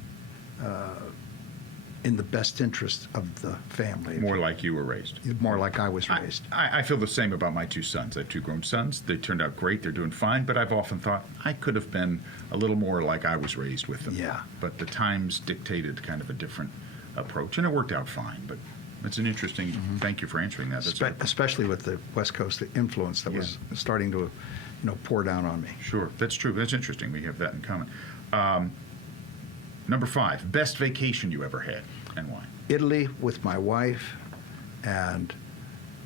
in the best interest of the family. More like you were raised. More like I was raised. I feel the same about my 2 sons. I have 2 grown sons. They turned out great. They're doing fine. But I've often thought I could have been a little more like I was raised with them. Yeah. But the times dictated kind of a different approach, and it worked out fine. But it's an interesting. Thank you for answering that. Especially with the West Coast influence that was starting to, pour down on me. Sure, that's true. That's interesting. We have that in common. Number 5, best vacation you ever had, and why? Italy with my wife, and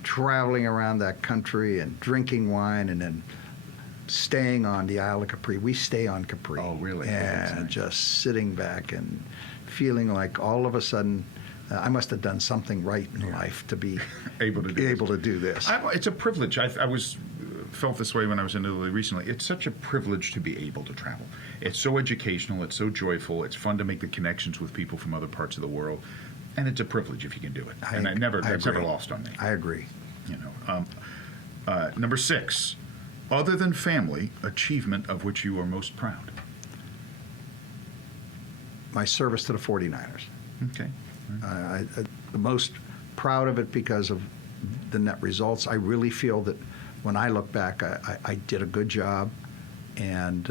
traveling around that country and drinking wine, and then staying on the Isle of Capri. We stay on Capri. Oh, really? And nice. Just sitting back and feeling like all of a sudden I must have done something right in life to be able to do this. It's a privilege. I felt this way when I was in Italy recently. It's such a privilege to be able to travel. It's so educational. It's so joyful. It's fun to make the connections with people from other parts of the world, and it's a privilege if you can do it. That's never lost on me. I agree. Number 6, other than family, achievement of which you are most proud. My service to the 49ers. Okay. The most proud of it because of the net results. I really feel that when I look back, I did a good job, and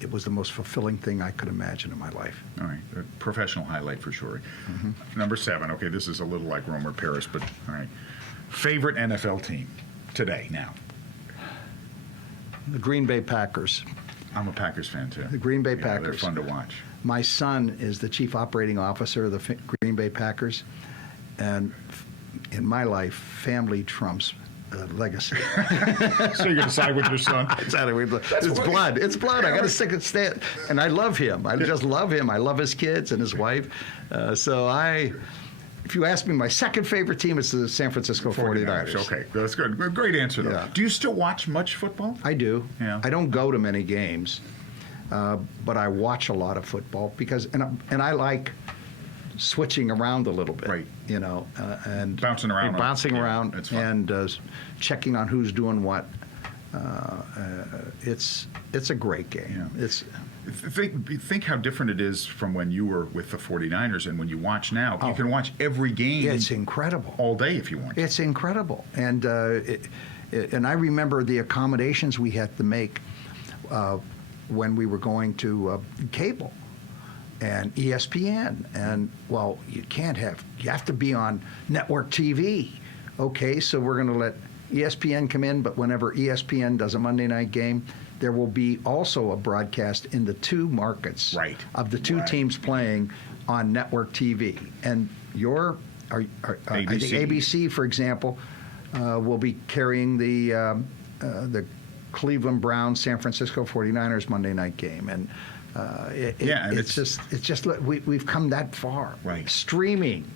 it was the most fulfilling thing I could imagine in my life. All right. A professional highlight for sure. Number 7. Okay, this is a little like Rome or Paris, but all right. Favorite NFL team today, now? The Green Bay Packers. I'm a Packers fan, too. The Green Bay They're Packers. fun to watch. My son is the chief operating officer of the Green Bay Packers, and in my life, family trumps legacy. So you're going to side with your son? Exactly. It's blood. It's blood. I got to stick and stand. And I love him. I just love him. I love his kids and his wife. So if you ask me, my second favorite team is the San Francisco 49ers. Okay, that's good. Great answer, though. Yeah. Do you still watch much football? I do. Yeah. I don't go to many games, but I watch a lot of football because, and I like switching around a little bit. Right. You know, and Bouncing around. bouncing Yeah, around, that's fun. and checking on who's doing what. It's a great game. Yeah. It's Think how different it is from when you were with the 49ers and when you watch now. You can watch every game it's incredible. all day if you want to. It's incredible, and I remember the accommodations we had to make when we were going to cable and ESPN, and well, you have to be on network TV. Okay, so we're going to let ESPN come in, but whenever ESPN does a Monday night game, there will be also a broadcast in the two markets of the two teams playing on network TV. And I think ABC, for example, will be carrying the Cleveland Browns San Francisco 49ers Monday night game, and it's just we've come that far. Right. Streaming,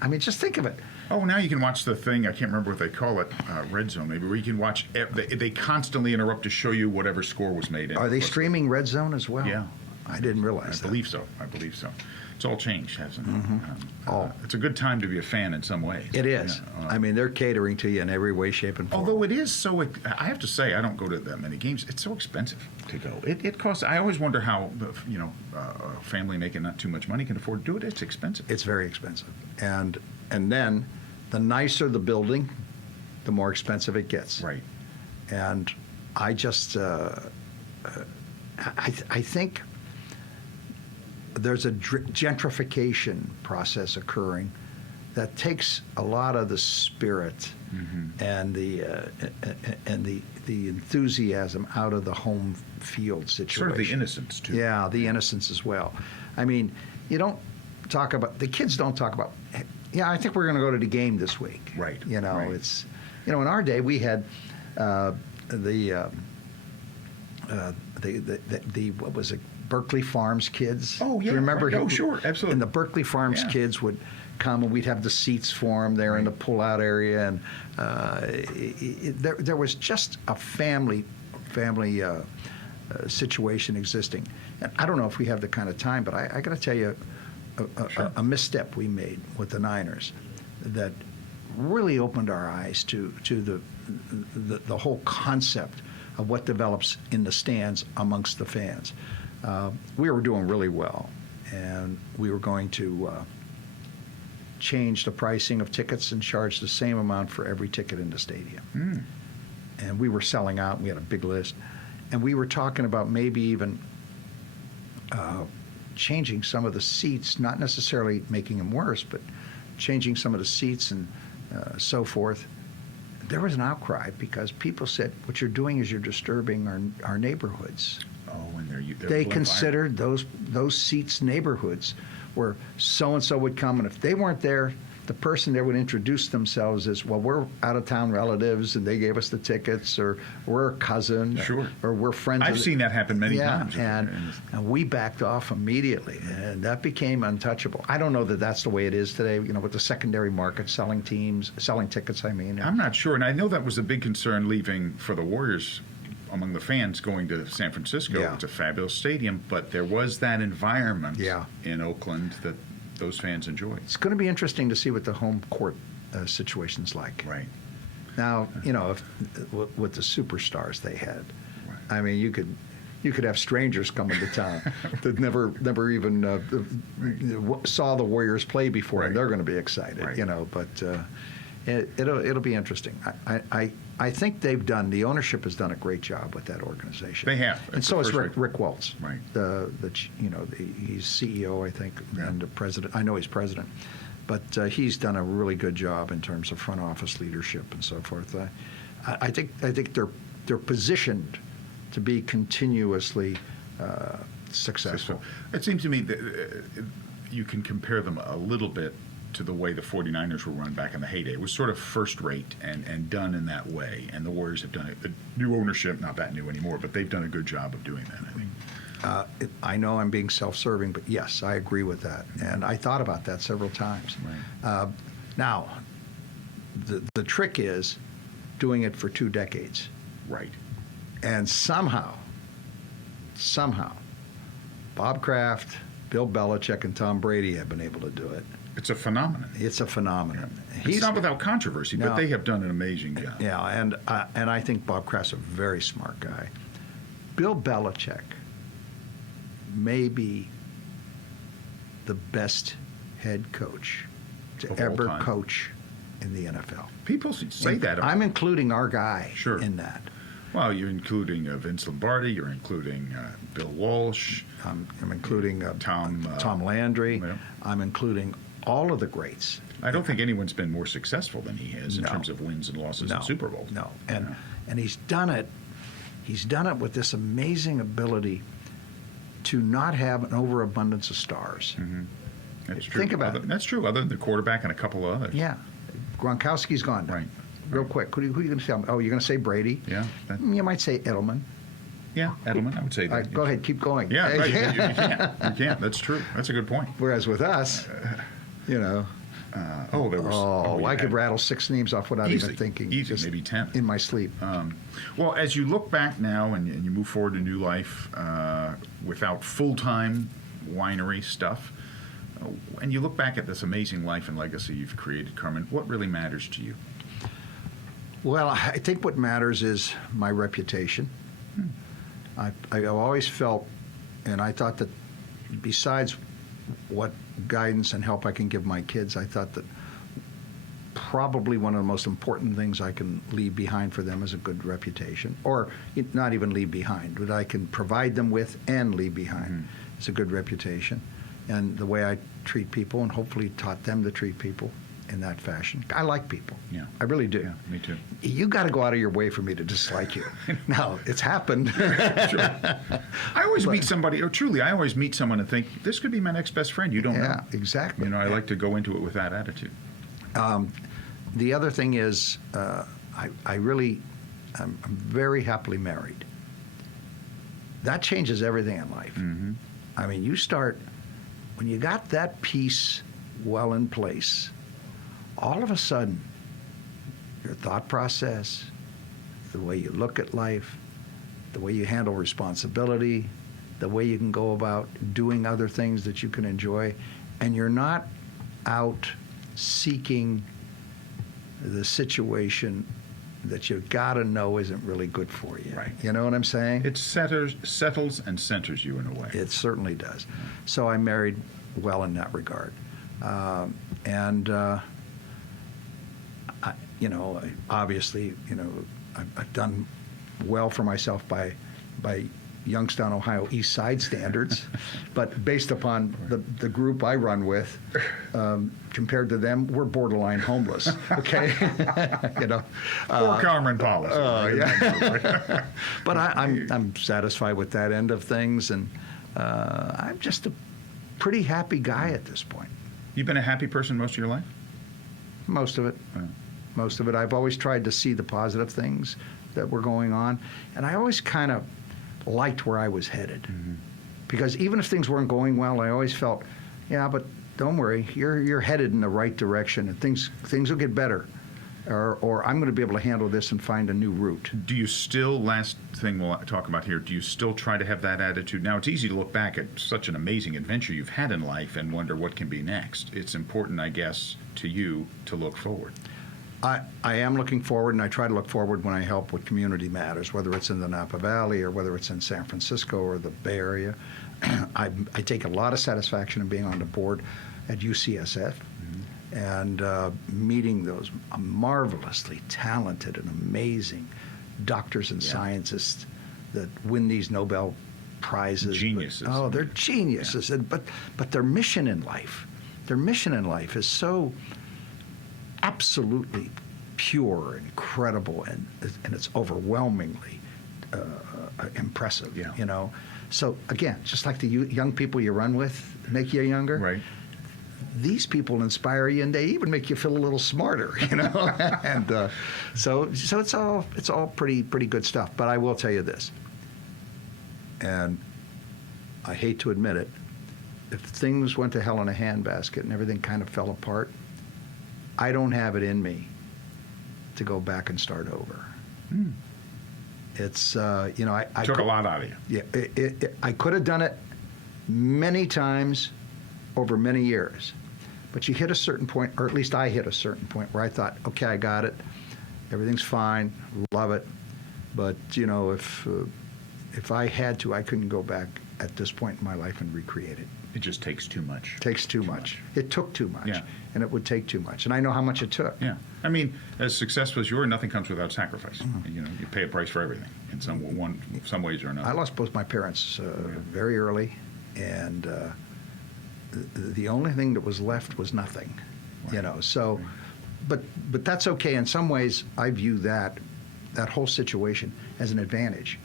I mean, just think of it. Oh, now you can watch the thing, I can't remember what they call it, Red Zone maybe, where you can watch, they constantly interrupt to show you whatever score was made. Are they streaming Red Zone as well? Yeah. I didn't realize that. I believe so. It's all changed, hasn't it? Mm-hmm. It's a good time to be a fan in some ways. It is. Yeah, I mean, they're catering to you in every way, shape, and form. Although it is so, I have to say, I don't go to that many games. It's so expensive to go. It costs. I always wonder how a family making not too much money can afford to do it. It's expensive. It's very expensive, and then the nicer the building, the more expensive it gets. Right. And I just, I think there's a gentrification process occurring that takes a lot of the spirit and the enthusiasm out of the home field situation. Sort of the innocence too. Yeah, the innocence as well. I mean, you don't talk about, the kids don't talk about, yeah, I think we're going to go to the game this week. Right. You know, right. It's, in our day we had the what was it, Berkeley Farms kids. Oh, yeah. Do you remember? Right. Oh, sure, absolutely. And the Berkeley Farms kids would come, and we'd have the seats for them there in the pull-out area, and there was just a family situation existing. And I don't know if we have the kind of time, but I got to tell you, a misstep we made with the Niners that really opened our eyes to the whole concept of what develops in the stands amongst the fans. We were doing really well, and we were going to change the pricing of tickets and charge the same amount for every ticket in the stadium. And we were selling out. We had a big list, and we were talking about maybe even changing some of the seats, not necessarily making them worse, but changing some of the seats and so forth. There was an outcry because people said, what you're doing is you're disturbing our neighborhoods. Oh, and they considered those seats neighborhoods where so-and-so would come, and if they weren't there, the person there would introduce themselves as, well, we're out-of-town relatives, and they gave us the tickets, or we're a cousin, sure, or we're friends. I've seen that happen many times. And we backed off immediately, and that became untouchable. I don't know that that's the way it is today, with the secondary market selling tickets, I mean. I'm not sure, and I know that was a big concern leaving for the Warriors among the fans going to San Francisco. Yeah. It's a fabulous stadium, but there was that environment Yeah. in Oakland that those fans enjoy. It's going to be interesting to see what the home court situation's like. Right. Now, with the superstars they had, Right. I mean, you could have strangers coming to town that never even saw the Warriors play before, Right. and they're going to be excited, Right. But it'll be interesting. I think the ownership has done a great job with that organization. They have. And It's so the is first Rick Welts. Right. He's CEO, I think, Yeah. and the president. I know he's president, but he's done a really good job in terms of front office leadership and so forth. I think they're positioned to be continuously successful. It seems to me that you can compare them a little bit to the way the 49ers were run back in the heyday. It was sort of first rate and done in that way, and the Warriors have done it. The new ownership, not that new anymore, but they've done a good job of doing that, I think. I know I'm being self-serving, but yes, I agree with that. And I thought about that several times. Right. Now, the trick is doing it for 2 decades. Right. And somehow, Bob Kraft, Bill Belichick, and Tom Brady have been able to do it. It's a phenomenon. It's a phenomenon. It's not without controversy, but No. they have done an amazing job. Yeah, and I think Bob Kraft's a very smart guy. Bill Belichick may be the best head coach to Of all ever time. coach in the NFL. People say that. I'm including our guy Sure. in that. Well, you're including Vince Lombardi. You're including Bill Walsh. I'm including Tom, Tom Landry. yeah. I'm including all of the greats. I don't think anyone's been more successful than he has in No. terms of wins and losses in Super Bowls. No, and he's done it. He's done it with this amazing ability to not have an overabundance of stars. That's true. Think about it. That's true. Other than the quarterback and a couple of others. Yeah, Gronkowski's gone now. Right. Real quick, who are you going to say? Oh, you're going to say Brady? Yeah. You might say Edelman. Yeah. Edelman, I would say All that. right, go ahead, keep going. Yeah. Right. You can't. You can't. That's true. That's a good point. Whereas with us, you know, There was. I could rattle 6 names off without Easy, even thinking. easy, just maybe 10. in my sleep. Well, as you look back now and you move forward to new life without full-time winery stuff, and you look back at this amazing life and legacy you've created, Carmen, what really matters to you? Well, I think what matters is my reputation. I've always felt, and I thought that besides what guidance and help I can give my kids, I thought that probably one of the most important things I can leave behind for them is a good reputation, or not even leave behind, but I can provide them with and leave behind is a good reputation. And the way I treat people, and hopefully taught them to treat people in that fashion. I like people. Yeah. I really do. Yeah, me too. You got to go out of your way for me to dislike you. Now, it's happened. Sure. I always meet somebody, or truly, I always meet someone and think, this could be my next best friend. You don't know. Yeah, exactly. You know, I like to go into it with that attitude. The other thing is, I'm very happily married. That changes everything in life. I mean, when you got that piece well in place, all of a sudden, your thought process, the way you look at life, the way you handle responsibility, the way you can go about doing other things that you can enjoy, and you're not out seeking the situation that you gotta know isn't really good for you. Right. You know what I'm saying? It settles and centers you in a way. It certainly does. So I married well in that regard. Obviously, I've done well for myself by Youngstown, Ohio East Side standards, but based upon the group I run with, compared to them, we're borderline homeless. Okay, Or Carmen Policy. yeah. But I'm satisfied with that end of things, and I'm just a pretty happy guy at this point. You've been a happy person most of your life? Most of it. Most of it. I've always tried to see the positive things that were going on, and I always kind of liked where I was headed. Because even if things weren't going well, I always felt, yeah, but don't worry, you're headed in the right direction, and things will get better. Or I'm going to be able to handle this and find a new route. Do you still, last thing we'll talk about here, do you still try to have that attitude? Now, it's easy to look back at such an amazing adventure you've had in life and wonder what can be next. It's important, I guess, to you to look forward. I am looking forward, and I try to look forward when I help with community matters, whether it's in the Napa Valley or whether it's in San Francisco or the Bay Area. I take a lot of satisfaction in being on the board at UCSF. And meeting those marvelously talented and amazing doctors and scientists that win these Nobel Prizes. Geniuses. They're geniuses. Yeah. But their mission in life is so absolutely pure, incredible, and it's overwhelmingly impressive. Yeah. So again, just like the young people you run with make you younger. Right. These people inspire you, and they even make you feel a little smarter, And so it's all pretty good stuff. But I will tell you this, and I hate to admit it, if things went to hell in a handbasket and everything kind of fell apart, I don't have it in me to go back and start over. It's, I Took a lot out of you. Yeah, I could have done it many times over many years. But you hit a certain point, or at least I hit a certain point where I thought, okay, I got it. Everything's fine. Love it. But, if I had to, I couldn't go back at this point in my life and recreate it. It just takes too much. It takes too much. It took too much. Yeah. And it would take too much. And I know how much it took. Yeah. I mean, as successful as you are, nothing comes without sacrifice. You pay a price for everything in some ways or another. I lost both my parents very early, and the only thing that was left was nothing. Right. So, but that's okay. In some ways, I view that whole situation as an advantage,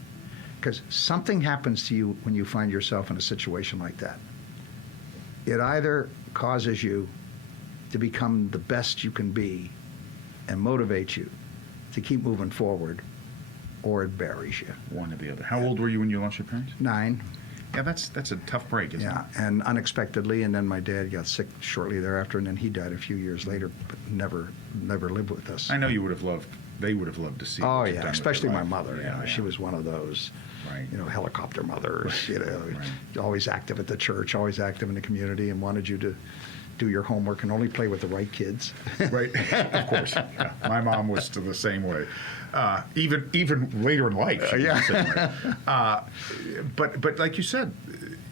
because something happens to you when you find yourself in a situation like that. It either causes you to become the best you can be and motivates you to keep moving forward, or it buries you. One or the other. How old were you when you lost your parents? 9. Yeah, that's a tough break, isn't it? Yeah, and unexpectedly, and then my dad got sick shortly thereafter, and then he died a few years later, but never lived with us. I know they would have loved to see. Oh what you've yeah, done with especially your my life. mother. Yeah, She was one of those, Right. helicopter mothers. Right. Always active at the church, always active in the community, and wanted you to do your homework and only play with the right kids. Right, of course. Yeah. My mom was still the same way. Even later in life, she was the same way. But like you said,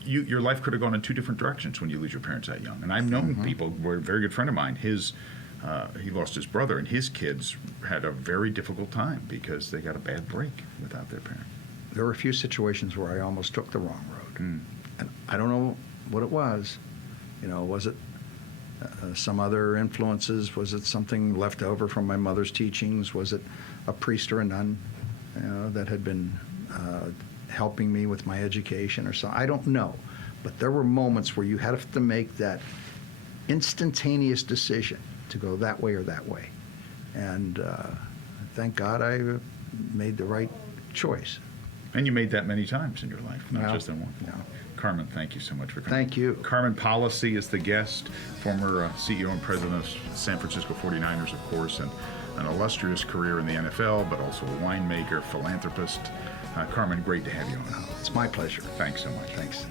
your life could have gone in 2 different directions when you lose your parents that young. And I've known people. A very good friend of mine. He lost his brother, and his kids had a very difficult time because they got a bad break without their parent. There were a few situations where I almost took the wrong road, and I don't know what it was. Was it some other influences? Was it something left over from my mother's teachings? Was it a priest or a nun that had been helping me with my education or something? I don't know. But there were moments where you had to make that instantaneous decision to go that way or that way. And thank God I made the right choice. And you made that many times in your life, not Well, just in one. no. Carmen, thank you so much for coming. Thank you. Carmen Policy is the guest, former CEO and president of San Francisco 49ers, of course, and an illustrious career in the NFL, but also a winemaker, philanthropist. Carmen, great to have you on. It's my pleasure. Thanks so much. Thanks.